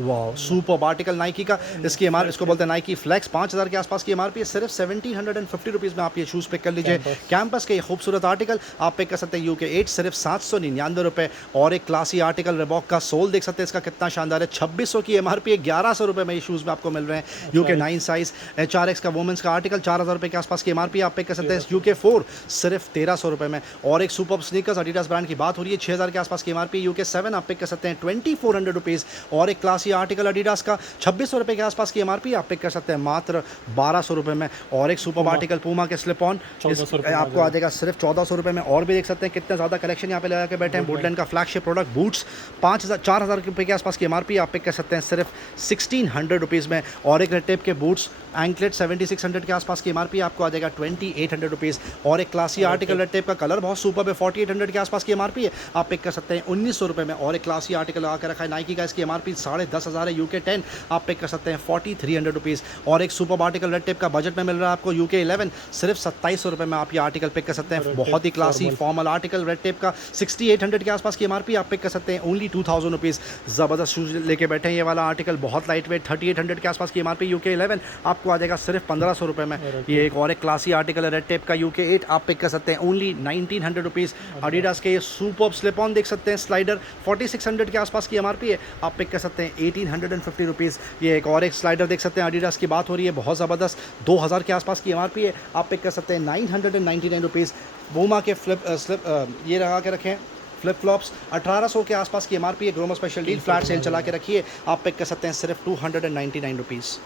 वाह सुपर आर्टिकल नाइकी का, इसकी MRP इसको बोलते हैं नाइकी फ्लेक्स, 5000 के आसपास की MRP, सिर्फ 1750 रुपीज़ में आप ये शूज़ पिक कर लीजिए। कैंपस के ये खूबसूरत आर्टिकल आप पिक कर सकते हैं UK8 सिर्फ 799 रुपये। और एक क्लासी आर्टिकल रिबॉक का सोल देख सकते हैं इसका कितना शानदार है, 2600 की MRP, 1100 रुपये में ये शूज़ में आपको मिल रहे हैं। UK9 साइज़ HRX का वुमेंस का आर्टिकल 4000 रुपये के आसपास की MRP, आप पिक कर सकते हैं UK4 सिर्फ 1300 रुपये में। और एक सुपर स्नीकर्स एडिडास ब्रांड की बात हो रही है 6000 के आसपास की MRP। UK7 आप पिक कर सकते हैं 2400 रुपीज़। और एक क्लासी आर्टिकल एडिडास का 2600 रुपये के आसपास की MRP, आप पिक कर सकते हैं मात्र 1200 रुपये में। और एक सुपर आर्टिकल पूमा के स्लिप ऑन आपको आ जाएगा सिर्फ 1400 रुपये में। और भी देख सकते हैं कितने ज़्यादा कलेक्शन यहाँ पे लगा के बैठे हैं। वुडलैंड का फ्लैगशिप प्रोडक्ट बूट्स 4000 रुपये के आसपास की MRP, आप पिक कर सकते हैं सिर्फ 1600 रुपीज़ में। और एक रेड टेप के बूट्स एंकलेट 7600 के आसपास की MRP, आपको आ जाएगा 2800 रुपीज़। और एक क्लासी आर्टिकल रेड टेप का कलर बहुत सुपर है, 4800 के आसपास की MRP है, आप पिक कर सकते हैं 1900 रुपये में। और एक क्लासी आर्टिकल लगा के रखा है नाइकी का, इसकी MRP 10,500 है। UK10 आप पिक कर सकते हैं 4300 रुपीज़। और एक सुपर आर्टिकल रेड टेप का बजट में मिल रहा है आपको UK11 सिर्फ 2700 रुपये में आप ये आर्टिकल पिक कर सकते हैं। बहुत ही classy formal article Red Tape का 6800 के आसपास की MRP, आप पिक कर सकते हैं ओनली 2000 रुपीज़। ज़बरदस्त शूज़ लेके बैठे हैं। ये वाला आर्टिकल बहुत लाइट वेट 3800 के आसपास की MRP। UK11 आपको आ जाएगा सिर्फ 1500 रुपये में। ये एक और एक क्लासी आर्टिकल है रेड टेप का UK8, आप पिक कर सकते हैं ओनली 1900 रुपीज़। एडिडास के ये सुपर स्लिप ऑन देख सकते हैं स्लाइडर 4600 के आसपास की MRP है, आप पिक कर सकते हैं 1850 रुपीज़। ये एक और एक स्लाइडर देख सकते हैं एडिडास की बात हो रही है बहुत ज़बरदस्त 2000 के आसपास की MRP है, आप पिक कर सकते हैं 999 रुपीज़। वूमा के ये लगा के रखें फ्लिप फ्लॉप्स 1800 के आसपास की MRP है। Gromo special deal flat cell चला के रखिए, आप पिक कर सकते हैं सिर्फ 299 रुपीज़।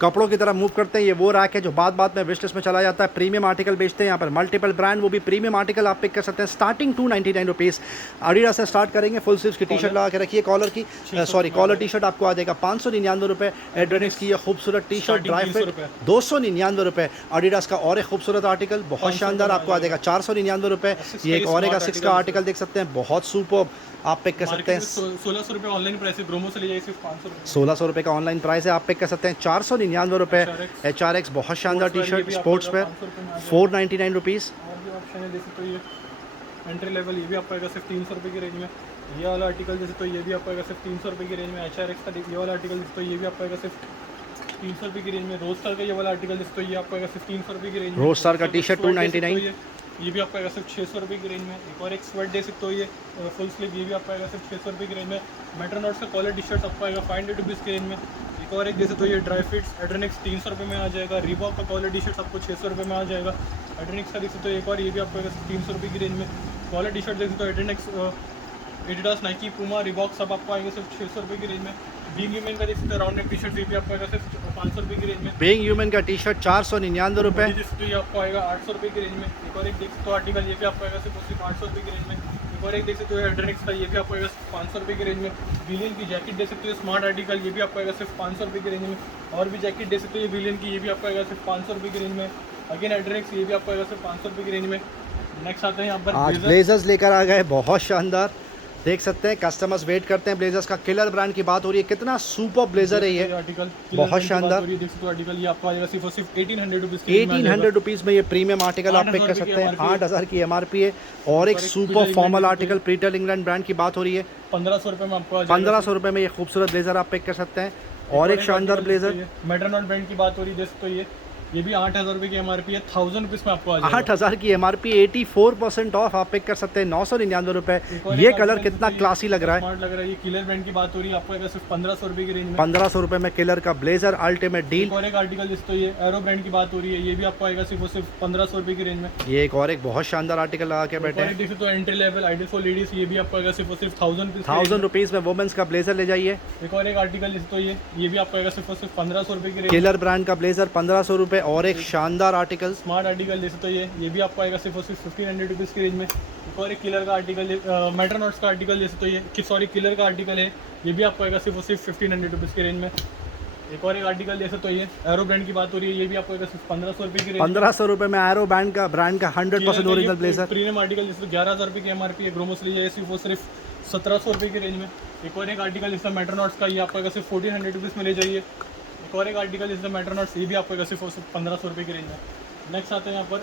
कपड़ों की तरफ मूव करते हैं, ये वो रैक है जो बात में विश लिस्ट में चला जाता है। प्रीमियम आर्टिकल बेचते हैं यहाँ पर, मल्टीपल ब्रांड, वो भी प्रीमियम आर्टिकल आप पिक कर सकते हैं स्टार्टिंग 299 रुपीज़। एडिडास से स्टार्ट करेंगे, फुल स्लीव्स की टी शर्ट लगा के रखिए, कॉलर की कॉलर टी शर्ट आपको आ जाएगा 599 रुपये। एड्रेनिक्स की ये खूबसूरत टी शर्ट ड्राई फिट 299 रुपये। एडिडास का और एक खूबसूरत आर्टिकल बहुत शानदार आपको आ जाएगा 499 रुपये। ये एक और 6 का आर्टिकल देख सकते हैं, बहुत सुपर, आप पिक कर सकते हैं। 1600 रुपये ऑनलाइन प्राइस है, ग्रोमो से ले जाइए सिर्फ 500 रुपये। 1600 रुपये का ऑनलाइन प्राइस है, आप पिक कर सकते हैं 499 रुपये। HRX बहुत शानदार T shirt sports wear 499 rupees. और भी ऑप्शन है जैसे तो ये एंट्री लेवल, ये भी आपको आएगा सिर्फ 300 रुपये की रेंज में। ये वाला आर्टिकल जैसे तो ये भी आपको आएगा सिर्फ 300 रुपये की रेंज में। HRX का ये वाला आर्टिकल जैसे तो ये भी आपको आएगा सिर्फ 300 रुपये की रेंज में। रोज स्टार का ये वाला आर्टिकल जैसे तो ये आपको आएगा सिर्फ 300 रुपये की रेंज में। रोज स्टार का टी शर्ट 299, ये भी आपको आएगा सिर्फ 600 रुपये की रेंज में। एक और एक स्वेट दे सकते हो, ये फुल स्लीव, ये भी आपको आएगा सिर्फ 600 रुपये की रेंज में। मेट्रोनॉट्स का कॉलर टी शर्ट आपको आएगा 500 रुपीज़ की रेंज में। एक और एक जैसे तो ये ड्राई फिट्स एड्रेनिक्स 300 रुपये में आ जाएगा। रीबॉक का कॉलर टी शर्ट आपको 600 रुपये में आ जाएगा। एड्रेनिक्स का जैसे तो एक और ये भी आपको आएगा 300 रुपये की रेंज में। कॉलर टी शर्ट जैसे तो एड्रेनिक्स, एडिडास, नाइकी, पूमा, रिबॉक सब आपको आएंगे सिर्फ 600 रुपये की रेंज में। बीइंग ह्यूमन का जैसे तो राउंड नेक टी शर्ट ये भी आपको आएगा सिर्फ 500 रुपये की रेंज में। बीइंग ह्यूमन का टी शर्ट 499 रुपये। जैसे तो ये आपको आएगा 800 रुपये की रेंज में। एक और एक देख सकते हो आर्टिकल, ये भी आपको आएगा सिर्फ 800 रुपये की रेंज में। एक और एक देख सकते हो एड्रेनिक्स का, ये भी आपको आएगा 500 रुपये की रेंज में। विलियन की जैकेट देख सकते हो स्मार्ट आर्टिकल, ये भी आपको आएगा सिर्फ 500 रुपये की रेंज में। और भी जैकेट देख सकते हो ये विलियन की, ये भी आपको आएगा सिर्फ 500 रुपये की रेंज में। अगेन एड्रेनिक्स, ये भी आपको आएगा सिर्फ 500 रुपये की रेंज में। नेक्स्ट आते हैं यहाँ पर आज ब्लेजर्स लेकर आ गए, बहुत शानदार, देख सकते हैं कस्टमर्स वेट करते हैं ब्लेजर्स का। किलर ब्रांड की बात हो रही है, कितना सुपर ब्लेजर है ये, आर्टिकल बहुत शानदार। आर्टिकल ये आपको आएगा सिर्फ 1800 रुपीज़ 1800 रुपीज़ में ये प्रीमियम आर्टिकल आप पिक कर सकते हैं। 8000 की MRP है। और एक सुपर फॉर्मल आर्टिकल प्रीटेल इंग्लैंड ब्रांड की बात हो रही है, 1500 रुपये में आपको 1500 रुपये में ये खूबसूरत ब्लेजर आप पिक कर सकते हैं। और एक शानदार ब्लेजर मेट्रोनॉट ब्रांड की बात हो रही है जैसे तो ये भी 8000 रुपये की MRP है, 1000 रुपीज़ में आपको आ जाएगा। 8000 की MRP, 84% ऑफ आप पिक कर सकते हैं 999 रुपये। ये कलर कितना क्लासी लग रहा है, स्मार्ट लग रहा है। ये किलर ब्रांड की बात हो रही है, आपको आएगा सिर्फ 1500 रुपये की रेंज में। 1500 रुपये में किलर का ब्लेजर अल्टीमेट डील। और एक आर्टिकल जिस तो ये एरो ब्रांड की बात हो रही है, ये भी आपको आएगा सिर्फ 1500 रुपये की रेंज में। ये एक और एक बहुत शानदार आर्टिकल लगा के बैठे हैं। देखिए तो entry level ideal for ladies, ये भी आपको आएगा सिर्फ 1000 रुपीज़ में वुमेन्स का ब्लेजर ले जाइए। एक और एक आर्टिकल जिस तो ये भी आपको आएगा सिर्फ 1500 रुपये की रेंज। किलर ब्रांड का ब्लेजर 1500 रुपये। और एक शानदार आर्टिकल स्मार्ट आर्टिकल जैसे तो ये भी आपको आएगा सिर्फ 1500 रुपीज़ की रेंज में। एक और एक किलर का आर्टिकल, मेट्रोनॉट्स का आर्टिकल जैसे तो ये किलर का आर्टिकल है, ये भी आपको आएगा सिर्फ 1500 रुपीज़ की रेंज में। एक और एक आर्टिकल जैसे तो ये एरो ब्रांड की बात हो रही है, ये भी आपको आएगा सिर्फ 1500 रुपये की रेंज। 1500 रुपये में एरो ब्रांड का 100% ओरिजिनल ब्लेजर। प्रीमियम आर्टिकल जैसे 11000 रुपये की MRP है, ग्रोमो से लीजिए सिर्फ 1700 रुपये की रेंज में। एक और एक आर्टिकल जैसे मेट्रोनॉट्स का, ये आपको आएगा सिर्फ 1400 रुपीज़ में ले जाइए। एक और एक आर्टिकल जैसे मेट्रोनॉट्स, ये भी आपको आएगा सिर्फ 1500 रुपये की रेंज में। नेक्स्ट आते हैं यहाँ पर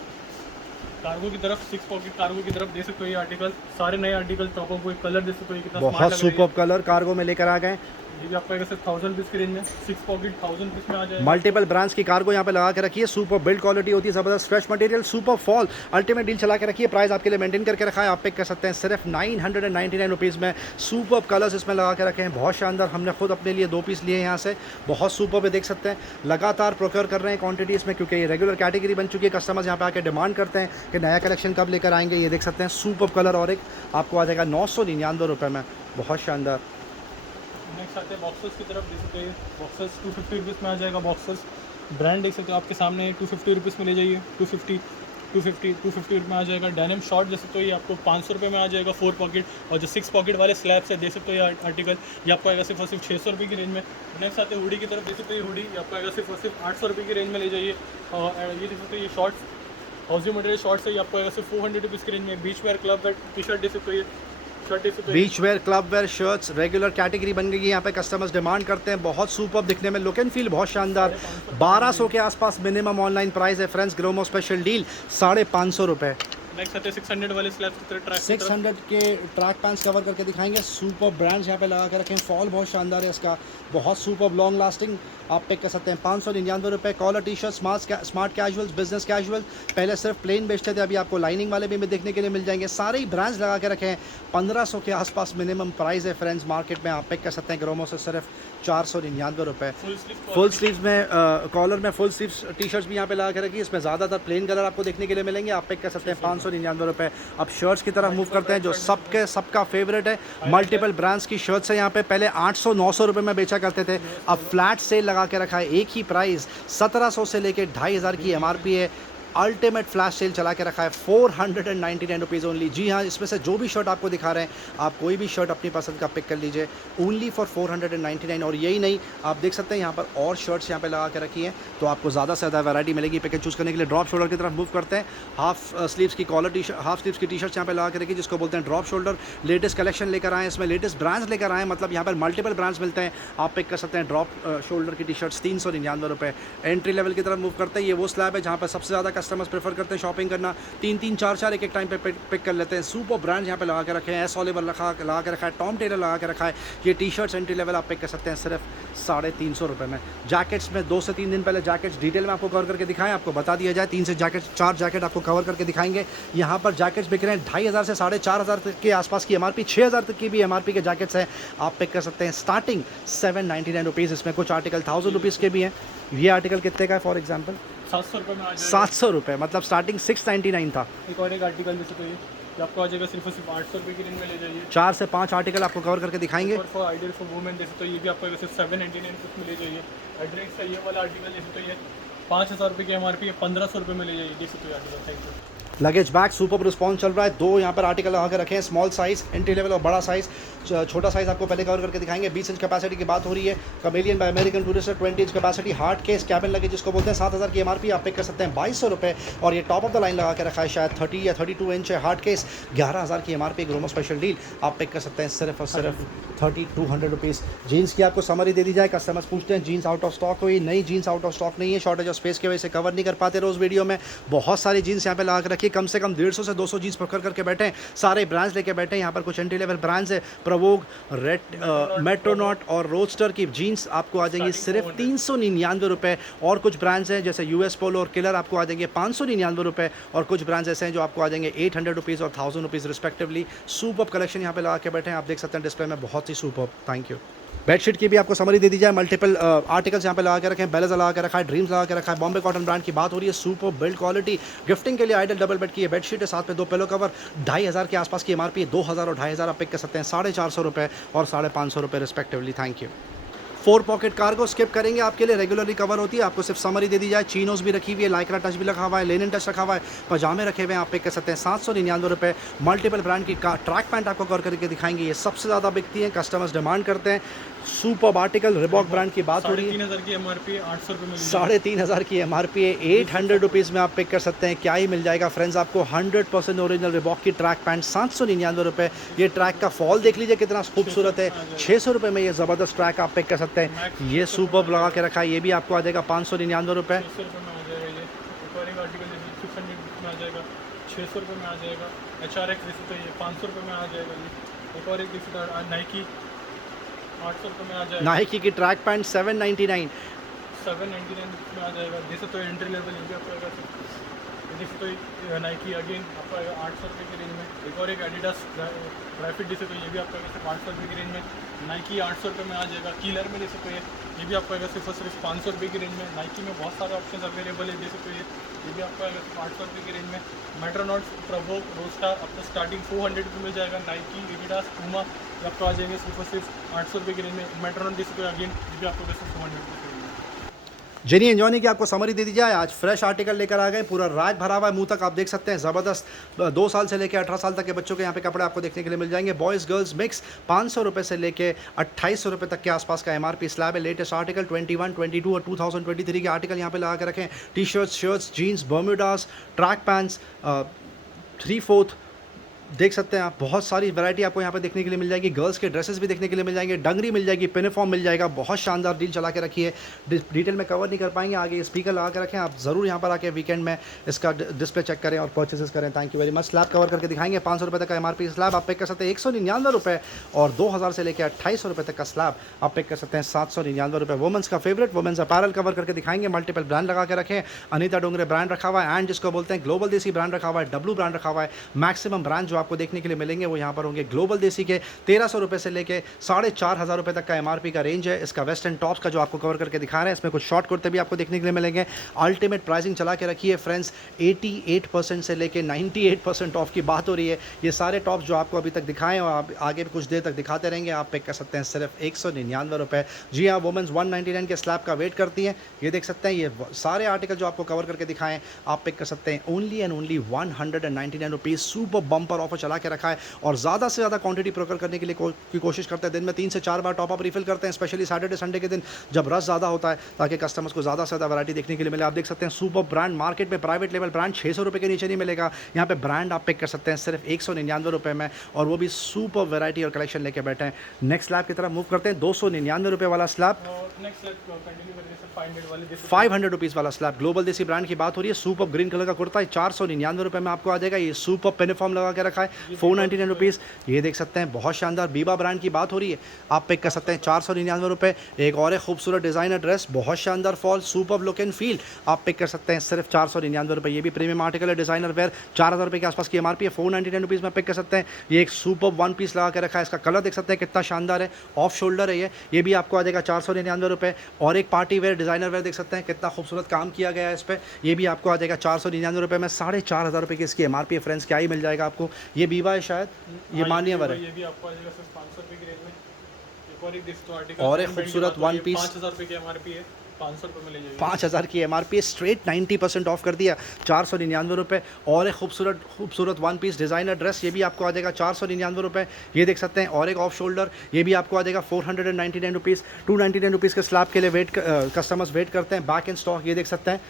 कार्गो की तरफ, 6 पॉकेट कार्गो की तरफ। देख सकते हो ये आर्टिकल, सारे नए आर्टिकल टॉपों को कलर देख सकते हो, कितना बहुत सुपर कलर कार्गो में लेकर आ गए। ये भी आपको आएगा सिर्फ 1000 रुपीज़ की रेंज में। 6 पॉकेट 1000 रुपीज़ में आ जाएगा। मल्टीपल ब्रांड्स की कार्गो यहाँ पे लगा के रखिए, सुपर बिल्ड क्वालिटी होती है, ज़बरदस्त fresh material, super fall ultimate deal चला के रखिए। प्राइस आपके लिए मेंटेन करके रखा है, आप पिक कर सकते हैं सिर्फ 999 रुपीज़ में। सुपर कलर्स इसमें लगा के रखे हैं, बहुत शानदार। हमने खुद अपने लिए 2 पीस लिए हैं यहाँ से, बहुत सुपर पे देख सकते हैं। लगातार प्रोक्योर कर रहे हैं क्वान्टिटीज़ में, क्योंकि ये रेगुलर कैटेगरी बन चुकी है। कस्टमर्स यहाँ पे आके डिमांड करते हैं कि नया कलेक्शन कब लेकर आएंगे। ये देख सकते हैं सुपर कलर, और एक आपको आ जाएगा 999 रुपये में, बहुत शानदार। नेक्स्ट आते हैं बॉक्सेस की तरफ। देख सकते हैं बॉक्सेस 250 रुपीज़ में आ जाएगा। बॉक्सेस ब्रांड देख सकते हो आपके सामने, 250 रुपीज़ में ले जाइए। 250 में आ जाएगा। डेनिम शॉर्ट जैसे तो ये आपको 500 रुपये में आ जाएगा 4 पॉकेट। और जो 6 पॉकेट वाले स्लैब्स है देख सकते हो ये आर्टिकल, ये आपको आएगा सिर्फ 600 रुपये की रेंज में। नेक्स्ट आते हैं हुडी की तरफ। देख सकते हो ये हुडी ये आपको आएगा सिर्फ 800 रुपये की रेंज में ले जाइए। और ये देख सकते हो ये शॉर्ट्स, हाउसिंग मटेरियल शॉर्ट्स है, ये आपको आएगा सिर्फ 400 रुपीज़ की रेंज में। Beach wear club wear T shirt देख सकते हो, ये beach wear club wear shirts regular category बन गई है। यहाँ पे कस्टमर्स डिमांड करते हैं, बहुत सुपर दिखने में, लुक एंड फील बहुत शानदार। 1200 के आसपास मिनिमम ऑनलाइन प्राइस है फ्रेंड्स। ग्रोमो स्पेशल डील 550 रुपये। नेक्स्ट आते हैं 600 वाले स्लैब्स की तरह। 600 के ट्रैक पैंट्स कवर करके दिखाएंगे। सुपर ब्रांड्स यहाँ पे लगा के रखें, फॉल बहुत शानदार है इसका, बहुत सुपर लॉन्ग लास्टिंग, आप पिक कर सकते हैं। 599 रुपये। Collar T shirt, smart casuals, business casual, पहले सिर्फ प्लेन बेचते थे, अभी आपको लाइनिंग वाले भी देखने के लिए मिल जाएंगे। सारे ही ब्रांड्स लगा के रखे हैं। 1500 के आसपास मिनिमम प्राइस है फ्रेंड्स मार्केट में, आप पिक कर सकते हैं ग्रोमो से सिर्फ 499 रुपये। फुल स्लीव्स में कॉलर में फुल स्लीव्स टी शर्ट्स भी यहाँ पे लगा के रखी है। इसमें ज़्यादातर प्लेन कलर आपको देखने के लिए मिलेंगे, आप पिक कर सकते हैं ₹599। अब शर्ट्स की तरफ मूव करते हैं जो सबका फेवरेट है। मल्टीपल ब्रांड्स की शर्ट्स है यहाँ पे। पहले 800-900 रुपये में बेचा करते थे, अब फ्लैट सेल लगा के रखा है। एक ही प्राइस 1700 से लेके 2500 की MRP है। अल्टीमेट फ्लैश सेल चला के रखा है, ₹499 ओनली। जी हाँ, इसमें से जो भी शर्ट आपको दिखा रहे हैं, आप कोई भी शर्ट अपनी पसंद का पिक कर लीजिए, ओनली फॉर 499। और यही नहीं, आप देख सकते हैं यहाँ पर और शर्ट्स यहाँ पे लगा के रखी हैं, तो आपको ज़्यादा से ज़्यादा वैरायटी मिलेगी पिक एंड चूज़ करने के लिए। ड्रॉप शोल्डर की तरफ मूव करते हैं। हाफ स्लीव्स की कॉलर हाफ स्लीव्स की टी शर्ट्स यहाँ पे लगा के रखी, जिसको बोलते हैं ड्रॉप शोल्डर। लेटेस्ट कलेक्शन लेकर आए, इसमें लेटेस्ट ब्रांड्स लेकर आए, मतलब यहाँ पर मल्टीपल ब्रांड्स मिलते हैं, आप पिक कर सकते हैं। ड्रॉप शोल्डर की टी शर्ट्स ₹399। एंट्री लेवल की तरफ मूव करते हैं। ये वो स्लैब है जहाँ पर सबसे ज़्यादा कस्टमर्स प्रेफर करते हैं शॉपिंग करना, 3-3, 4-4 एक टाइम पे पिक कर लेते हैं। सुपर ब्रांड यहाँ पे लगा के रखे हैं, एस ओलिवर लगा के रखा है, टॉम टेलर लगा के रखा है। ये टी शर्ट्स एंट्री लेवल आप पिक कर सकते हैं सिर्फ ₹350 में। जैकेट्स में 2 से 3 दिन पहले जैकेट्स डिटेल में आपको कवर करके दिखाएं, आपको बता दिया जाए 3 से 4 जैकेट आपको कवर करके दिखाएंगे। यहाँ पर जैकेट्स बिक रहे हैं 2500 से 4500 तक के आसपास की MRP, 6000 तक की भी MRP के जैकेट्स हैं, आप पिक कर सकते हैं स्टार्टिंग ₹799। इसमें कुछ आर्टिकल ₹1000 के भी हैं। ये आर्टिकल कितने का है फॉर एग्जाम्पल? ₹700 में आ जाएगा। ₹700, मतलब स्टार्टिंग 699 था। एक और एक आर्टिकल जैसे तो ये आपको आ जाएगा सिर्फ और सिर्फ ₹800 की रेंज में ले जाइए। 4 से 5 आर्टिकल आपको कवर करके दिखाएंगे। और फॉर आइडियल फॉर वुमेन जैसे तो ये भी आपको सिर्फ ₹799 में ले जाइए। एड्रेस का ये वाला आर्टिकल जैसे तो ये ₹5000 की MRP है, ₹1500 में ले जाइए। जैसे तो ये article. Thank you. Luggage bag super response चल रहा है। 2 यहाँ पर आर्टिकल लगा के रखे हैं, स्मॉल साइज़, एंट्री लेवल और बड़ा साइज़। छोटा साइज़ आपको पहले कवर करके दिखाएंगे। 20 इंच कैपेसिटी की बात हो रही है। Chameleon by American Tourister 20 inch capacity, hard case cabin luggage जिसको बोलते हैं, 7000 की MRP, आप पिक कर सकते हैं ₹2200। और ये टॉप ऑफ द लाइन लगा के रखा है, शायद 30 या 32 इंच है, हार्ड केस, 11000 की MRP, ग्रोमो स्पेशल डील, आप पिक कर सकते हैं सिर्फ और सिर्फ ₹3200। जीन्स की आपको समरी दे दी जाए। कस्टमर्स पूछते हैं जीन्स आउट ऑफ स्टॉक हुई, नहीं जीन्स आउट ऑफ स्टॉक नहीं है, शॉर्टेज ऑफ स्पेस की वजह से कवर नहीं कर पाते रोज़ वीडियो में। बहुत सारी जीन्स यहाँ पे लगा के रखी, कम से कम 150 से 200 जीन्स पकड़ करके बैठे हैं, सारे ब्रांड्स लेके बैठे हैं। यहाँ पर कुछ एंट्री लेवल ब्रांड्स है, प्रवोग, मेट्रोनॉट और रोडस्टर की जीन्स आपको आ जाएंगी सिर्फ ₹399। और कुछ ब्रांड्स हैं जैसे US पोलो और किलर आपको आ जाएंगे ₹599। और कुछ ब्रांड्स ऐसे हैं जो आपको आ जाएंगे ₹800 और ₹1000 रिस्पेक्टिवली। सुपर कलेक्शन यहाँ पे लगा के बैठे हैं, आप देख सकते हैं डिस्प्ले में, बहुत ही सुपर। Thank you. बेडशीट की भी आपको समरी दे दी जाए। मल्टीपल आर्टिकल्स यहाँ पे लगा के रखे हैं। बेलेज़ा लगा के रखा है, ड्रीम्स लगा के रखा है। बॉम्बे कॉटन ब्रांड की बात हो रही है, सुपर बिल्ड क्वालिटी, गिफ्टिंग के लिए आइडल डबल बेड की ये बेडशीट है, साथ में 2 पिलो कवर। 2500 के आसपास की MRP है, 2000 और 2500 आप पिक कर सकते हैं, ₹450 और ₹550 respectively. Thank you. 4 pocket cargo skip करेंगे, आपके लिए रेगुलरली कवर होती है, आपको सिर्फ समरी दे दी जाए। चीनोस भी रखी हुई है, लाइक्रा टच भी रखा हुआ है, लेनिन टच रखा हुआ है, पजामे रखे हुए हैं, आप पिक कर सकते हैं ₹799। मल्टीपल ब्रांड की ट्रैक पैंट आपको कवर करके दिखाएंगे, ये सबसे ज़्यादा बिकती हैं, कस्टमर्स डिमांड करते हैं। सुपर आर्टिकल रिबॉक ब्रांड की बात हो रही है, ₹3500 की MRP, ₹800 में। ₹3500 की MRP है, ₹800 में आप पिक कर सकते हैं। क्या ही मिल जाएगा फ्रेंड्स आपको, 100% ओरिजिनल रिबॉक की ट्रैक पैंट, ₹799। ये ट्रैक का फॉल देख लीजिए कितना खूबसूरत है, ₹600 में ये ज़बरदस्त ट्रैक आप पिक कर सकते हैं। ये सुपर लगा के रखा है, ये भी आपको आ जाएगा ₹599। ₹600 में आ जाएगा ये। एक और एक आर्टिकल जैसे 600 में आ जाएगा, ₹600 में आ जाएगा। HRX जैसे तो ये ₹500 में आ जाएगा ये। एक और एक जैसे तो नाइकी ₹800 में आ जाएगा। नाइकी की ट्रैक पैंट 799। 799 में आ जाएगा। जैसे तो एंट्री लेवल ये भी आपको आएगा, जैसे तो नाइकी अगेन आपको आएगा ₹800 की रेंज में। एक और एक एडिडास ग्राफिट जैसे तो ये भी आपको आएगा सिर्फ ₹800 की रेंज में। नाइकी ₹800 में आ जाएगा। कीलर में जैसे तो ये भी आपको आएगा सिर्फ और सिर्फ ₹500 की रेंज में। नाइकी में बहुत सारे ऑप्शन अवेलेबल है, जैसे तो ये भी आपको आएगा सिर्फ ₹800 की रेंज में। मेट्रोनॉट, प्रवोक, रोस्टार आपको स्टार्टिंग 400 में मिल जाएगा। नाइकी, एडिडास, पूमा ये आपको आ जाएंगे सिर्फ और सिर्फ ₹800 की रेंज में। मेट्रोनॉट जैसे तो अगेन ये भी आपको सिर्फ 400 की रेंज में। जेनी एंजॉनी की आपको समरी दे दी जाए। आज फ्रेश आर्टिकल लेकर आ गए, पूरा रैक भरा हुआ है मुंह तक, आप देख सकते हैं, ज़बरदस्त। 2 साल से लेकर 18 साल तक के बच्चों के यहाँ पे कपड़े आपको देखने के लिए मिल जाएंगे। बॉयज़ गर्ल्स मिक्स, ₹500 से लेके ₹2800 तक के आसपास का MRP स्लैब है। लेटेस्ट आर्टिकल 21, 22 और 2023 के आर्टिकल यहाँ पे लगा के रखें। T shirts, shirts, jeans, Bermudas, track pants, 3/4 देख सकते हैं आप, बहुत सारी वैरायटी आपको यहाँ पे देखने के लिए मिल जाएगी। गर्ल्स के ड्रेसेस भी देखने के लिए मिल जाएंगे, डंगरी मिल जाएगी, पिनिफॉर्म मिल जाएगा। बहुत शानदार डील चला के रखी है, डिटेल में कवर नहीं कर पाएंगे, आगे स्पीकर लगा के रखें। आप ज़रूर यहाँ पर आके वीकेंड में इसका डिस्प्ले चेक करें और परचेसेस करें। Thank you very much. Slab cover करके दिखाएंगे, ₹500 तक का MRP स्लैब आप पिक कर सकते हैं ₹199। और 2000 से लेकर ₹2800 तक का स्लैब आप पिक कर सकते हैं ₹799। वुमेंस का फेवरेट वुमेंस अपैरल कवर करके दिखाएंगे, मल्टीपल ब्रांड लगा के रखें। अनीता डोंगरे ब्रांड रखा हुआ है, एंड जिसको बोलते हैं ग्लोबल देसी ब्रांड रखा हुआ है, डब्लू ब्रांड रखा हुआ है। मैक्सिमम ब्रांड जो आपको देखने के लिए मिलेंगे वो यहाँ पर होंगे ग्लोबल देसी के 1300 रुपये से लेके 4500 रुपये तक का MRP का रेंज है। इसका वेस्टर्न टॉप्स का जो आपको कवर करके दिखा रहे हैं, इसमें कुछ शॉर्ट कुर्ते भी आपको देखने के लिए मिलेंगे। अल्टीमेट प्राइसिंग चला के रखी है फ्रेंड्स, 88% से लेके 98% ऑफ की बात हो रही है। ये सारे टॉप्स जो आपको अभी तक दिखाएं और आप आगे भी कुछ देर तक दिखाते रहेंगे, आप पिक कर सकते हैं सिर्फ 199 रुपये। जी हाँ, वुमेंस 199 के स्लैब का वेट करती हैं। ये देख सकते हैं, ये सारे आर्टिकल जो आपको कवर करके दिखाएं आप पिक कर सकते हैं only and only 199 rupees. Super bumper offer चला के रखा है और ज़्यादा से ज़्यादा क्वांटिटी प्रोकर करने के लिए की कोशिश करते हैं। दिन में 3 से 4 बार टॉपअप रिफिल करते हैं, स्पेशली सैटरडे संडे के दिन जब रश ज़्यादा होता है, ताकि कस्टमर्स को ज़्यादा से ज़्यादा वैरायटी देखने के लिए मिले। आप देख सकते हैं सुपर ब्रांड, मार्केट में प्राइवेट लेवल ब्रांड 600 रुपये के नीचे नहीं मिलेगा। यहाँ पे ब्रांड आप पिक कर सकते हैं सिर्फ 199 रुपये में, और वो भी सुपर वैरायटी और कलेक्शन लेके बैठे हैं। नेक्स्ट स्लैब की तरफ मूव करते हैं। 299 रुपये वाला स्लैब, 500 रुपीज़ वाला स्लैब, ग्लोबल देसी ब्रांड की बात हो रही है। सुपर ग्रीन कलर का कुर्ता है, 499 रुपये में आपको आ जाएगा। ये सुपर पेनिफॉर्म लगा के रखा है, 499 रुपीज़। ये देख सकते हैं बहुत शानदार बीबा ब्रांड की बात हो रही है, आप पिक कर सकते हैं 499 रुपये। एक और खूबसूरत डिज़ाइनर ड्रेस, बहुत शानदार fall, super look and feel, आप पिक कर सकते हैं सिर्फ 499 रुपये। ये भी प्रीमियम आर्टिकल है, डिज़ाइनर वेयर, 4000 रुपये के आसपास की MRP है, 499 रुपीज़ में पिक कर सकते हैं। ये एक सुपर वन पीस लगा के रखा है, इसका कलर देख सकते हैं कितना शानदार है, ऑफ शोल्डर है ये भी आपको आ जाएगा 499 रुपये। और एक पार्टी वेयर डिज़ाइनर वेयर देख सकते हैं कितना खूबसूरत काम किया गया है इस पर, ये भी आपको आ जाएगा 499 रुपये में। 4500 रुपये की इसकी MRP है फ्रेंड्स, क्या ही मिल जाएगा आपको। ये बीबा है शायद, ये मान्यवर है। ये भी आपको आ जाएगा सिर्फ 500 रुपये की रेंज में। और एक खूबसूरत वन पीस, 5000 रुपये की MRP है, 500 रुपये में ले जाइए। 5000 की MRP स्ट्रेट 90% ऑफ कर दिया, 499 रुपये। और एक खूबसूरत वन पीस डिज़ाइनर ड्रेस, ये भी आपको आ जाएगा 499 रुपये। ये देख सकते हैं, और एक ऑफ शोल्डर, ये भी आपको आ जाएगा 499 रुपीज़। 299 रुपीज़ के स्लैब के लिए कस्टमर्स वेट करते हैं, बैक इन स्टॉक। ये देख सकते हैं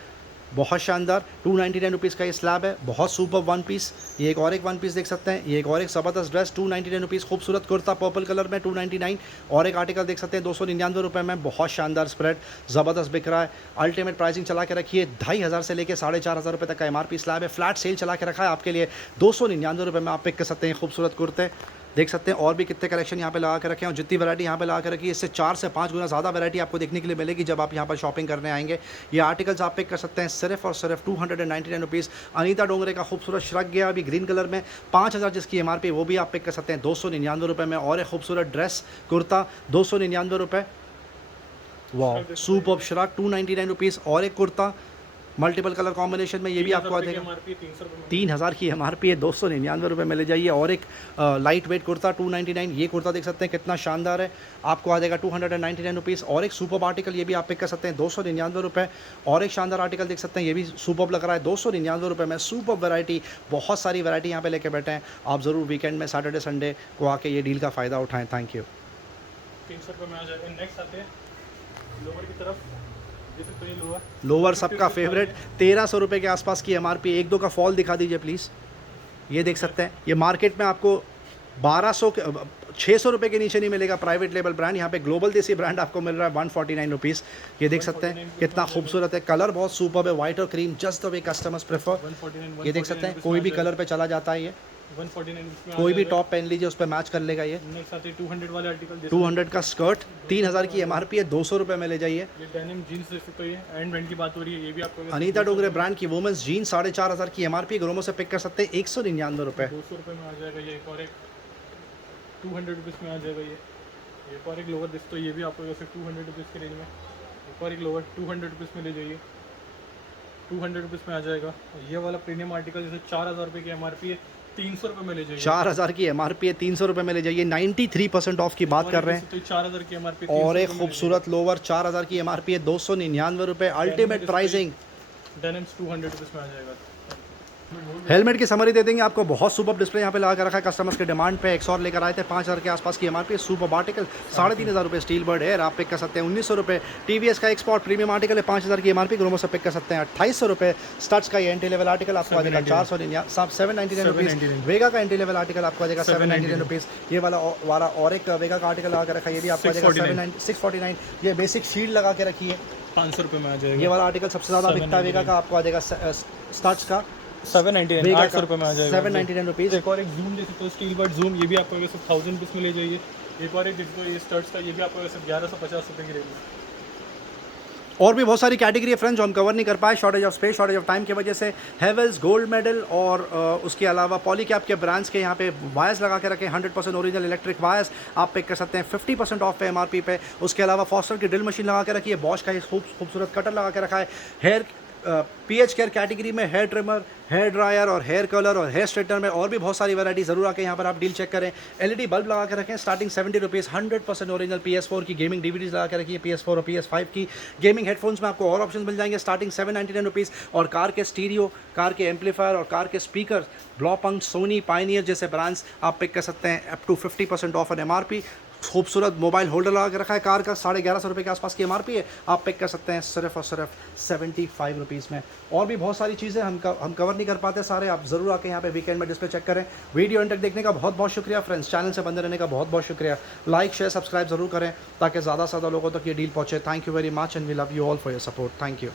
बहुत शानदार 299 रुपीज़ का ये स्लैब है, बहुत सुपर वन पीस। ये एक और एक वन पीस देख सकते हैं, ये एक और एक ज़बरदस्त ड्रेस 299 रुपीज़। खूबसूरत कुर्ता पर्पल कलर में 299। और एक आर्टिकल देख सकते हैं 299 रुपये में, बहुत शानदार स्प्रेड ज़बरदस्त बिक रहा है। अल्टीमेट प्राइसिंग चला के रखी है, 2500 से लेकर 4500 रुपये तक का MRP स्लैब है। फ्लैट सेल चला के रखा है आपके लिए, 299 रुपये में आप पिक कर सकते हैं खूबसूरत कुर्ते। देख सकते हैं और भी कितने कलेक्शन यहाँ पे लगा के रखे हैं, और जितनी वैरायटी यहाँ पे लगा के रखी है, इससे 4 से 5 गुना ज़्यादा वैरायटी आपको देखने के लिए मिलेगी जब आप यहाँ पर शॉपिंग करने आएंगे। ये आर्टिकल्स आप पिक कर सकते हैं सिर्फ और सिर्फ 299 रुपीज़। अनीता डोंगरे का खूबसूरत श्रग गया अभी ग्रीन कलर में, 5000 जिसकी MRP, वो भी आप पिक कर सकते हैं 299 रुपये में। और एक खूबसूरत ड्रेस कुर्ता 299 रुपये, वाह सुपर श्रग 299 रुपीज़। और एक कुर्ता मल्टीपल कलर कॉम्बिनेशन में, ये भी आपको आ जाएगा 3000 की MRP है, 299 रुपये में ले जाइए। और एक लाइट वेट कुर्ता 299, ये कुर्ता देख सकते हैं कितना शानदार है, आपको आ जाएगा 299 रुपीज़। और एक सुपर आर्टिकल, ये भी आप पिक कर सकते हैं 299 रुपये। और एक शानदार आर्टिकल देख सकते हैं, ये भी सुपर लग रहा है 299 रुपये में। सुपर वैरायटी, बहुत सारी वैरायटी यहाँ पे लेके बैठे हैं। आप ज़रूर वीकेंड में सैटरडे संडे को आके ये डील का फ़ायदा उठाएँ। Thank you. 300 रुपये में आ जाएगा। नेक्स्ट आते हैं लोअर की तरफ। तो ये लोअर सबका फेवरेट, 1300 रुपये के आसपास की MRP। एक दो का फॉल दिखा दीजिए प्लीज़। ये देख सकते हैं, ये मार्केट में आपको 600 रुपये के नीचे नहीं मिलेगा प्राइवेट लेवल ब्रांड। यहाँ पे ग्लोबल देसी ब्रांड आपको मिल रहा है 149 रुपीज़। ये देख सकते हैं कितना खूबसूरत है, कलर बहुत सुपर है, वाइट और cream, just the way customers prefer. ये देख सकते हैं कोई भी कलर पे चला जाता है, ये 149 कोई भी टॉप पहन लीजिए उस पर मैच कर लेगा। ये 200 वाले आर्टिकल, 200 का स्कर्ट, 3000 की MRP है, 200 रुपये में ले जाइए। ये डेनिम जीन्स देख सकते हैं, एंड ब्रांड की बात हो रही है, ये भी आपको अनीता डोंगरे ब्रांड की वुमेंस जीन्स 4500 की MRP, ग्रोमो से पिक कर सकते हैं 199 रुपये। 200 रुपये में आ जाएगा। ये एक और एक 200 रुपीज़ में आ जाएगा। ये एक और एक लोअर दोस्तों, ये भी आपको सिर्फ 200 रुपीज़ की रेंज में। एक और एक लोअर 200 रुपीज़ में ले जाइए, 200 रुपीज़ में आ जाएगा। ये वाला प्रीमियम आर्टिकल जैसे 4000 रुपये की MRP है, 300 रुपये में ले जाइए। 4000 की MRP है, 300 रुपये में ले जाइए। 93% ऑफ की बात कर रहे हैं। तो 4000 की MRP। और एक खूबसूरत लोअर 4000 की MRP है, 299 रुपये। अल्टीमेट प्राइसिंग, डेनिम्स 200 रुपीज़ में आ जाएगा। हेलमेट की समरी दे देंगे आपको, बहुत सुपर डिस्प्ले यहाँ पे लगा कर रखा है कस्टमर्स के डिमांड पे। एक्स और लेकर आए थे 5000 के आसपास की MRP, सुपर आर्टिकल 3500 रुपये। स्टील बर्ड एयर आप पिक कर सकते हैं 1900 रुपये। TVS का एक्सपोर्ट प्रीमियम आर्टिकल है 5000 की MRP, ग्रोमो से पिक कर सकते हैं 2800 रुपये। स्टट्स का ये एंट्री लेवल आर्टिकल आपको आ जाएगा 799 रुपीज़। वेगा का एंट्री लेवल आर्टिकल आपको आ जाएगा 799 रुपीज़। ये वाला और एक वेगा का आर्टिकल लगा के रखा है, ये भी आपको आ जाएगा 649। ये बेसिक शील्ड लगा के रखी है, 500 रुपये में आ जाएगा। ये वाला आर्टिकल सबसे ज़्यादा बिकता है वेगा का, आपको आ जाएगा स्टट्स का 799, 800 रुपये में आ जाएगा। 799 रुपीज़। एक और एक जूम जैसे तो स्टील बर्ड जूम, ये भी आपको सिर्फ 1000 रुपीज़ में ले जाइए। एक और एक जिसको ये स्टर्ट्स का, ये भी आपको सिर्फ 1150 रुपये की रेंज में। और भी बहुत सारी कैटेगरी है फ्रेंड्स जो हम कवर नहीं कर पाए, shortage of space, shortage of time की वजह से। हेवल्स, गोल्ड मेडल और उसके अलावा पॉलीकैप के ब्रांड्स के यहाँ पे वायर्स लगा के रखे, 100% ओरिजिनल इलेक्ट्रिक वायर्स आप पिक कर सकते हैं 50% ऑफ पे एमआरपी पे। उसके अलावा फॉस्टर की ड्रिल मशीन लगा के रखी है, बॉश का खूबसूरत कटर लगा के रखा है। हेयर पीएच केयर कैटेगरी में हेयर ट्रिमर, हेयर ड्रायर और हेयर कलर और हेयर स्ट्रेटनर में और भी बहुत सारी वैरायटी, ज़रूर आके यहाँ पर आप डील चेक करें। एलईडी बल्ब लगा के रखें, स्टार्टिंग 70 रुपीज़, 100% ओरिजिनल PS4 की गेमिंग डीवीडीज लगा के रखी है, PS4 और PS5 की। गेमिंग हेडफोन्स में आपको और ऑप्शन मिल जाएंगे, स्टार्टिंग 799 रुपीज़। और कार के स्टीरियो, कार के एम्पलीफायर और कार के स्पीकर, ब्लॉपंक, सोनी, पायनियर जैसे ब्रांड्स आप पिक कर सकते हैं up to 50% off an MRP. खूबसूरत मोबाइल होल्डर लगा के रखा है, कार का 1150 रुपये के आसपास की एमआरपी है, आप पिक कर सकते हैं सिर्फ और सिर्फ 75 रुपीज़ में। और भी बहुत सारी चीज़ें हम कवर नहीं कर पाते सारे, आप ज़रूर आके यहाँ पे वीकेंड में डिस्प्ले चेक करें। वीडियो एंड तक देखने का बहुत बहुत शुक्रिया फ्रेंड्स, चैनल से बंदे रहने का बहुत बहुत शुक्रिया। लाइक शेयर सब्सक्राइब ज़रूर करें ताकि ज़्यादा से ज़्यादा लोगों तक ये डील पहुँचे। Thank you very much and we love you all for your support. Thank you.